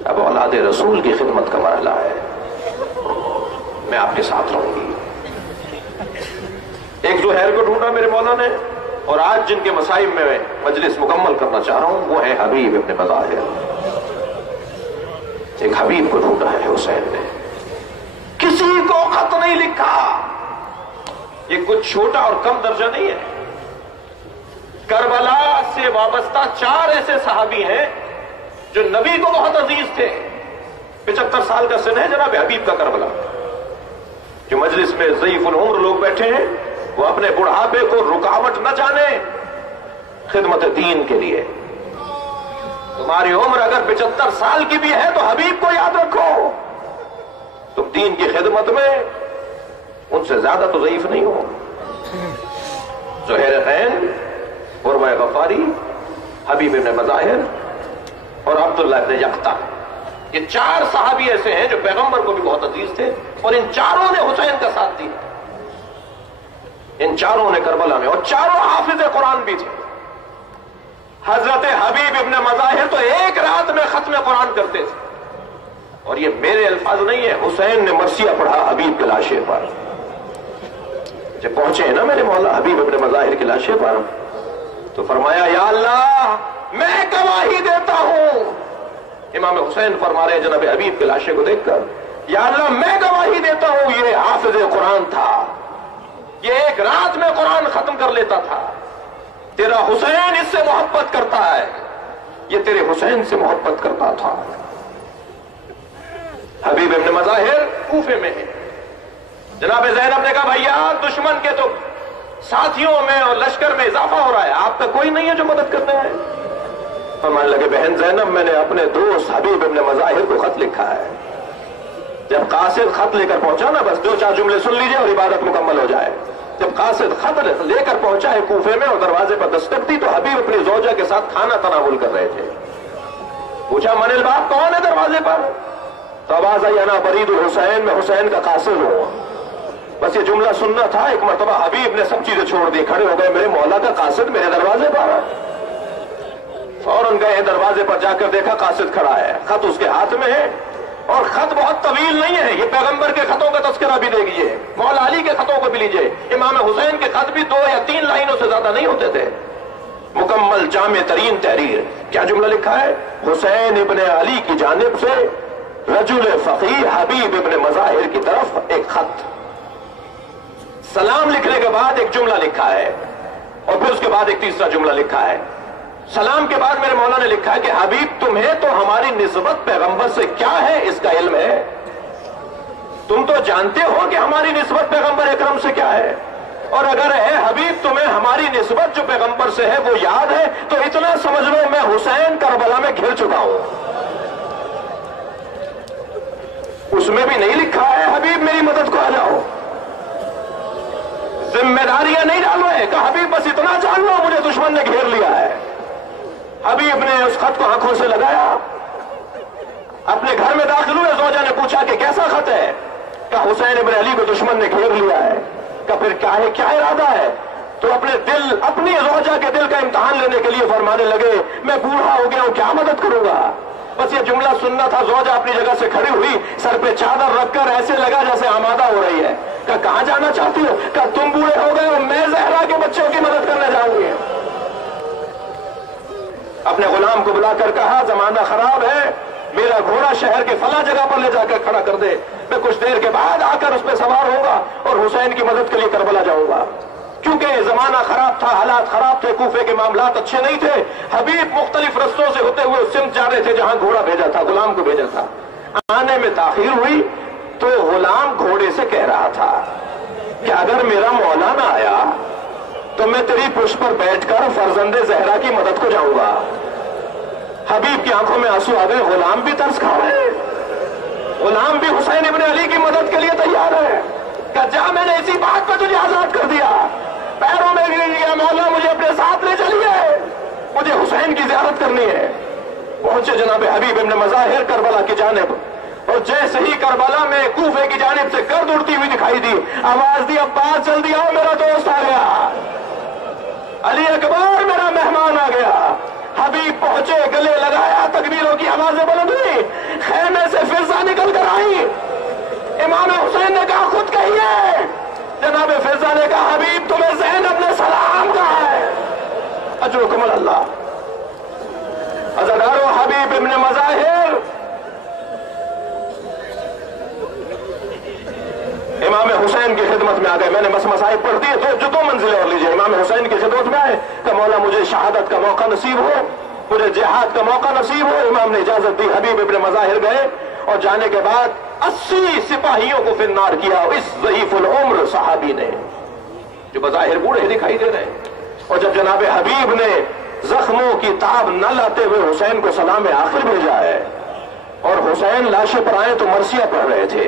اب اولاد رسول کی خدمت کا مرحلہ ہے، میں آپ کے ساتھ رہوں گی۔ ایک زہیر کو ڈھونڈا میرے مولا نے، اور آج جن کے مصائب میں مجلس مکمل کرنا چاہ رہا ہوں وہ ہے حبیب ابن مظاہر۔ ایک حبیب کو ڈھونڈا ہے حسین نے، کسی کو خط نہیں لکھا۔ یہ کچھ چھوٹا اور کم درجہ نہیں ہے۔ کربلا سے وابستہ 4 ایسے صحابی ہیں جو نبی کو بہت عزیز تھے. 75 سال کا سن ہے جناب حبیب کا کربلا. جو مجلس میں ضعیف العمر لوگ بیٹھے ہیں وہ اپنے بڑھاپے کو رکاوٹ نہ جانے خدمت دین کے لیے. تمہاری عمر اگر 75 سال کی بھی ہے تو حبیب کو یاد رکھو. تم دین کی خدمت میں ان سے زیادہ تو ضعیف نہیں ہو. زہیر خین، عروہ غفاری، حبیب ابن مظاہر اور عبداللہ ابن یقطع، یہ 4 صحابی ایسے ہیں جو پیغمبر کو بھی بہت عزیز تھے اور ان چاروں نے حسین کا ساتھ دیا. ان چاروں نے کربلا میں، اور چاروں حافظ قرآن بھی تھے. حضرت حبیب ابن مظاہر تو ایک رات میں ختم قرآن کرتے تھے. اور یہ میرے الفاظ نہیں ہے، حسین نے مرثیہ پڑھا حبیب کے لاشے پر. جب پہنچے ہیں نا میرے مولا حبیب ابن مظاہر کے لاشے پر تو فرمایا یا اللہ میں گواہی دیتا ہوں. امام حسین فرما رہے ہیں جناب حبیب کے لاشے کو دیکھ کر، یا اللہ میں گواہی دیتا ہوں یہ حافظ قرآن تھا، یہ ایک رات میں قرآن ختم کر لیتا تھا. تیرا حسین اس سے محبت کرتا ہے، یہ تیرے حسین سے محبت کرتا تھا. حبیب ابن مظاہر کوفے میں ہے. جناب زینب نے کہا بھیا دشمن کے تو ساتھیوں میں اور لشکر میں اضافہ ہو رہا ہے، آپ تک کوئی نہیں ہے جو مدد کرتے ہیں. فرمانے لگے بہن زینب میں نے اپنے دوست حبیب ابن مظاہر کو خط لکھا ہے. جب قاصد خط لے کر پہنچا نا، بس 2-4 جملے سن لیجئے اور عبادت مکمل ہو جائے. جب قاصد خط لے کر پہنچا ہے کوفے میں اور دروازے پر دستک دی تو حبیب اپنی زوجہ کے ساتھ کھانا تناول کر رہے تھے. پوچھا من الباب کون ہے دروازے پر؟ تو آواز آئی انا برید الحسین، میں حسین کا قاصد ہوں. بس یہ جملہ سننا تھا. ایک مرتبہ حبیب نے سب چیزیں چھوڑ دی، کھڑے ہو گئے، میرے مولا کا قاصد میرے دروازے پر. فوراً گئے دروازے پر، جا کر دیکھا قاصد کھڑا ہے، خط اس کے ہاتھ میں ہے اور خط بہت طویل نہیں ہے. یہ پیغمبر کے خطوں کا تذکرہ بھی دیکھیے، مولا علی کے خطوں کو بھی لیجئے. امام حسین کے خط بھی 2 یا 3 لائنوں سے زیادہ نہیں ہوتے تھے. مکمل جامع ترین تحریر. کیا جملہ لکھا ہے؟ حسین ابن علی کی جانب سے رجل فقیہ حبیب ابن مظاہر کی طرف ایک خط. سلام لکھنے کے بعد ایک جملہ لکھا ہے اور پھر اس کے بعد ایک تیسرا جملہ لکھا ہے. سلام کے بعد میرے مولا نے لکھا ہے کہ حبیب تمہیں تو ہماری نسبت پیغمبر سے کیا ہے اس کا علم ہے. تم تو جانتے ہو کہ ہماری نسبت پیغمبر اکرم سے کیا ہے، اور اگر ہے حبیب تمہیں ہماری نسبت جو پیغمبر سے ہے وہ یاد ہے تو اتنا سمجھ لو میں حسین کربلا میں گھر چکا ہوں. اس میں بھی نہیں لکھا ہے حبیب میری مدد کو آ جاؤ. ذمہ داریاں نہیں ڈالو ہے کہ حبیب بس اتنا جان لو مجھے دشمن نے گھیر لیا ہے. حبیب نے اس خط کو آنکھوں سے لگایا، اپنے گھر میں داخل ہوئے. زوجہ نے پوچھا کہ کیسا خط ہے؟ کہ حسین ابن علی کو دشمن نے گھیر لیا ہے. کہ پھر کیا ہے، کیا ارادہ ہے؟ تو اپنی زوجہ کے دل کا امتحان لینے کے لیے فرمانے لگے میں بوڑھا ہو گیا ہوں، کیا مدد کروں گا. بس یہ جملہ سننا تھا. زوجہ اپنی جگہ سے کھڑی ہوئی، سر پہ چادر رکھ کر ایسے لگا جیسے آمادہ ہو رہی ہے. کہ کہاں جانا چاہتی ہو؟ کہ تم بوڑھے ہو گئے ہو، میں زہرا کے بچوں کی مدد کرنے جاؤں گی. اپنے غلام کو بلا کر کہا زمانہ خراب ہے، میرا گھوڑا شہر کے فلاں جگہ پر لے جا کر کھڑا کر دے، میں کچھ دیر کے بعد آ کر اس پہ سوار ہوں گا اور حسین کی مدد کے لیے کربلا جاؤں گا. کیونکہ زمانہ خراب تھا، حالات خراب تھے، کوفے کے معاملات اچھے نہیں تھے. حبیب مختلف رستوں سے ہوتے ہوئے سمت جا رہے تھے جہاں گھوڑا بھیجا تھا، غلام کو بھیجا تھا. آنے میں تاخیر ہوئی تو غلام گھوڑے سے کہہ رہا تھا کہ اگر میرا مولا نہ آیا تو میں تیری پشت پر بیٹھ کر فرزند زہرا کی مدد کو جاؤں گا. حبیب کی آنکھوں میں آنسو آ گئے. غلام بھی ترس کھا رہے ہیں، غلام بھی حسین ابن علی کی مدد کے لیے تیار ہے. کہ جا میں نے اسی بات پر تجھے آزاد کر دیا، پیروں میں گر گیا، مولا مجھے اپنے ساتھ لے چلیے، مجھے حسین کی زیارت کرنی ہے. پہنچے جناب حبیب ابن مظاہر کربلا کی جانب، اور جیسے ہی کربلا میں کوفے کی جانب سے گرد اڑتی ہوئی دکھائی دی، آواز دی عباس جلدی آؤ میرا دوست آ گیا، علی اکبر میرا مہمان آ گیا. حبیب پہنچے، گلے لگایا، تکبیروں کی آوازیں بلند ہوئی، خیمے سے فضا نکل کر آئی. امام حسین نے کہا خود کہیے. جناب فضا نے کہا حبیب تمہیں زینب نے سلام کہا ہے. اجرکم اللہ. عزادارو حبیب ابن مظاہر امام حسین کی خدمت میں آ گئے. میں نے مسائب پڑھ دی تو جو 2 منزلیں اور لیجئے. امام حسین کی خدمت میں آئے کہ مولا مجھے شہادت کا موقع نصیب ہو. مجھے جہاد کا موقع نصیب ہو. امام نے اجازت دی. حبیب ابن مظاہر گئے اور جانے کے بعد 80 سپاہیوں کو فی النار کیا اس ضعیف العمر صحابی نے جو بظاہر بوڑھے دکھائی دے رہے. اور جب جناب حبیب نے زخموں کی تاب نہ لاتے ہوئے حسین کو سلام آخر بھیجا ہے اور حسین لاشیں پر آئے تو مرثیہ پڑھ رہے تھے.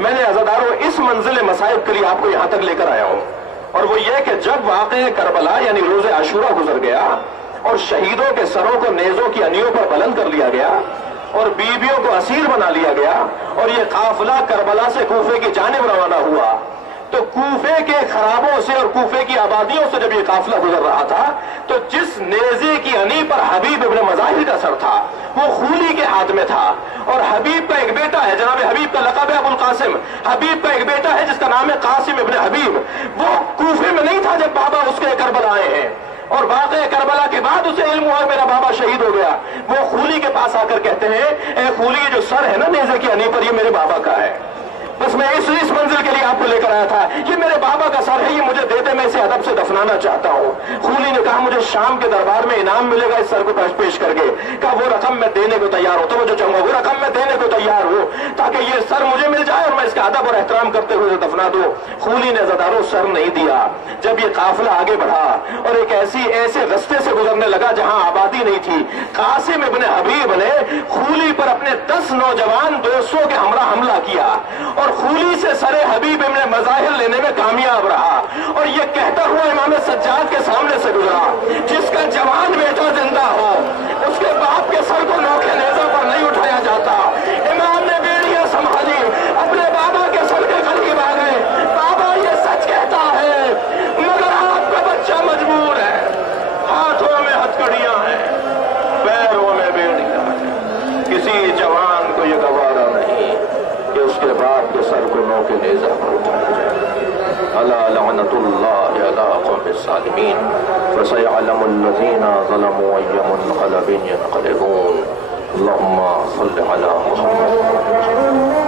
میں نے عزاداروں اس منزل مصائب کے لیے آپ کو یہاں تک لے کر آیا ہوں، اور وہ یہ کہ جب واقعہ کربلا یعنی روز عاشورہ گزر گیا اور شہیدوں کے سروں کو نیزوں کی انیوں پر بلند کر لیا گیا اور بیویوں کو اسیر بنا لیا گیا اور یہ قافلہ کربلا سے کوفے کی جانب روانہ ہوا، تو کوفے کے خرابوں سے اور کوفے کی آبادیوں سے جب یہ قافلہ گزر رہا تھا تو جس نیزے کی انی پر حبیب ابن مظاہر کا سر تھا وہ خولی کے ہاتھ میں تھا. اور حبیب کا ایک بیٹا ہے، جناب حبیب کا لقب ہے ابو القاسم. حبیب کا ایک بیٹا ہے جس کا نام ہے قاسم ابن حبیب. وہ کوفے میں نہیں تھا جب بابا اس کے کربلا آئے ہیں، اور واقعہ کربلا کے بعد اسے علم ہوا میرا بابا شہید ہو گیا. وہ خولی کے پاس آ کر کہتے ہیں اے خولی، جو سر ہے نا نیزے کی انی پر، یہ میرے بابا کا ہے. بس میں اس منزل کے لیے آپ کو لے کر آیا تھا. یہ میرے بابا کا سر ہے، یہ مجھے دے دے، میں اسے ادب سے دفنانا چاہتا ہوں. خولی نے کہا مجھے شام کے دربار میں انعام ملے گا اس سر کو پیش کر کے. کہا وہ رقم میں دینے کو تیار ہوں، تو وہ جو چاہوں گا وہ رقم میں دینے کو تیار ہوں تاکہ یہ سر مجھے مل جائے اور میں اس کا ادب اور احترام کرتے ہوئے دفنا دوں. خولی نے عزاداروں سر نہیں دیا. جب یہ قافلہ آگے بڑھا اور ایک ایسے رستے سے گزرنے لگا جہاں آبادی نہیں تھی، قاسم ابن حبیب نے خولی پر اپنے 10 نوجوان دوستوں کے ہمراہ حملہ کیا اور خولی سے سر حبیب ابن مظاہر لینے میں کامیاب رہا. اور یہ کہتا ہوا امام سجاد کے سامنے سے گزرا جس کا جوان بیٹا زندہ ہو اس کے باپ کے سر کو نوکے نیزہ پر نہیں اٹھایا جاتا. امام نے بیڑیاں سنبھالی، اپنے بابا کے سر کے قریب آ گئے. بابا یہ سچ کہتا ہے مگر آپ کا بچہ مجبور ہے. ہاتھوں میں ہتھکڑیاں ہیں، پیروں میں بیڑیاں ہیں. کسی جوان کو یہ گوارا نہیں کہ اس کے باپ کے سر کو نوکے نیزہ پر اٹھایا جائے. الا لعنت اللہ علی قوم الظالمین فسيعلم الذين ظلموا أي منقلب ينقلبون. اللهم صل على محمد.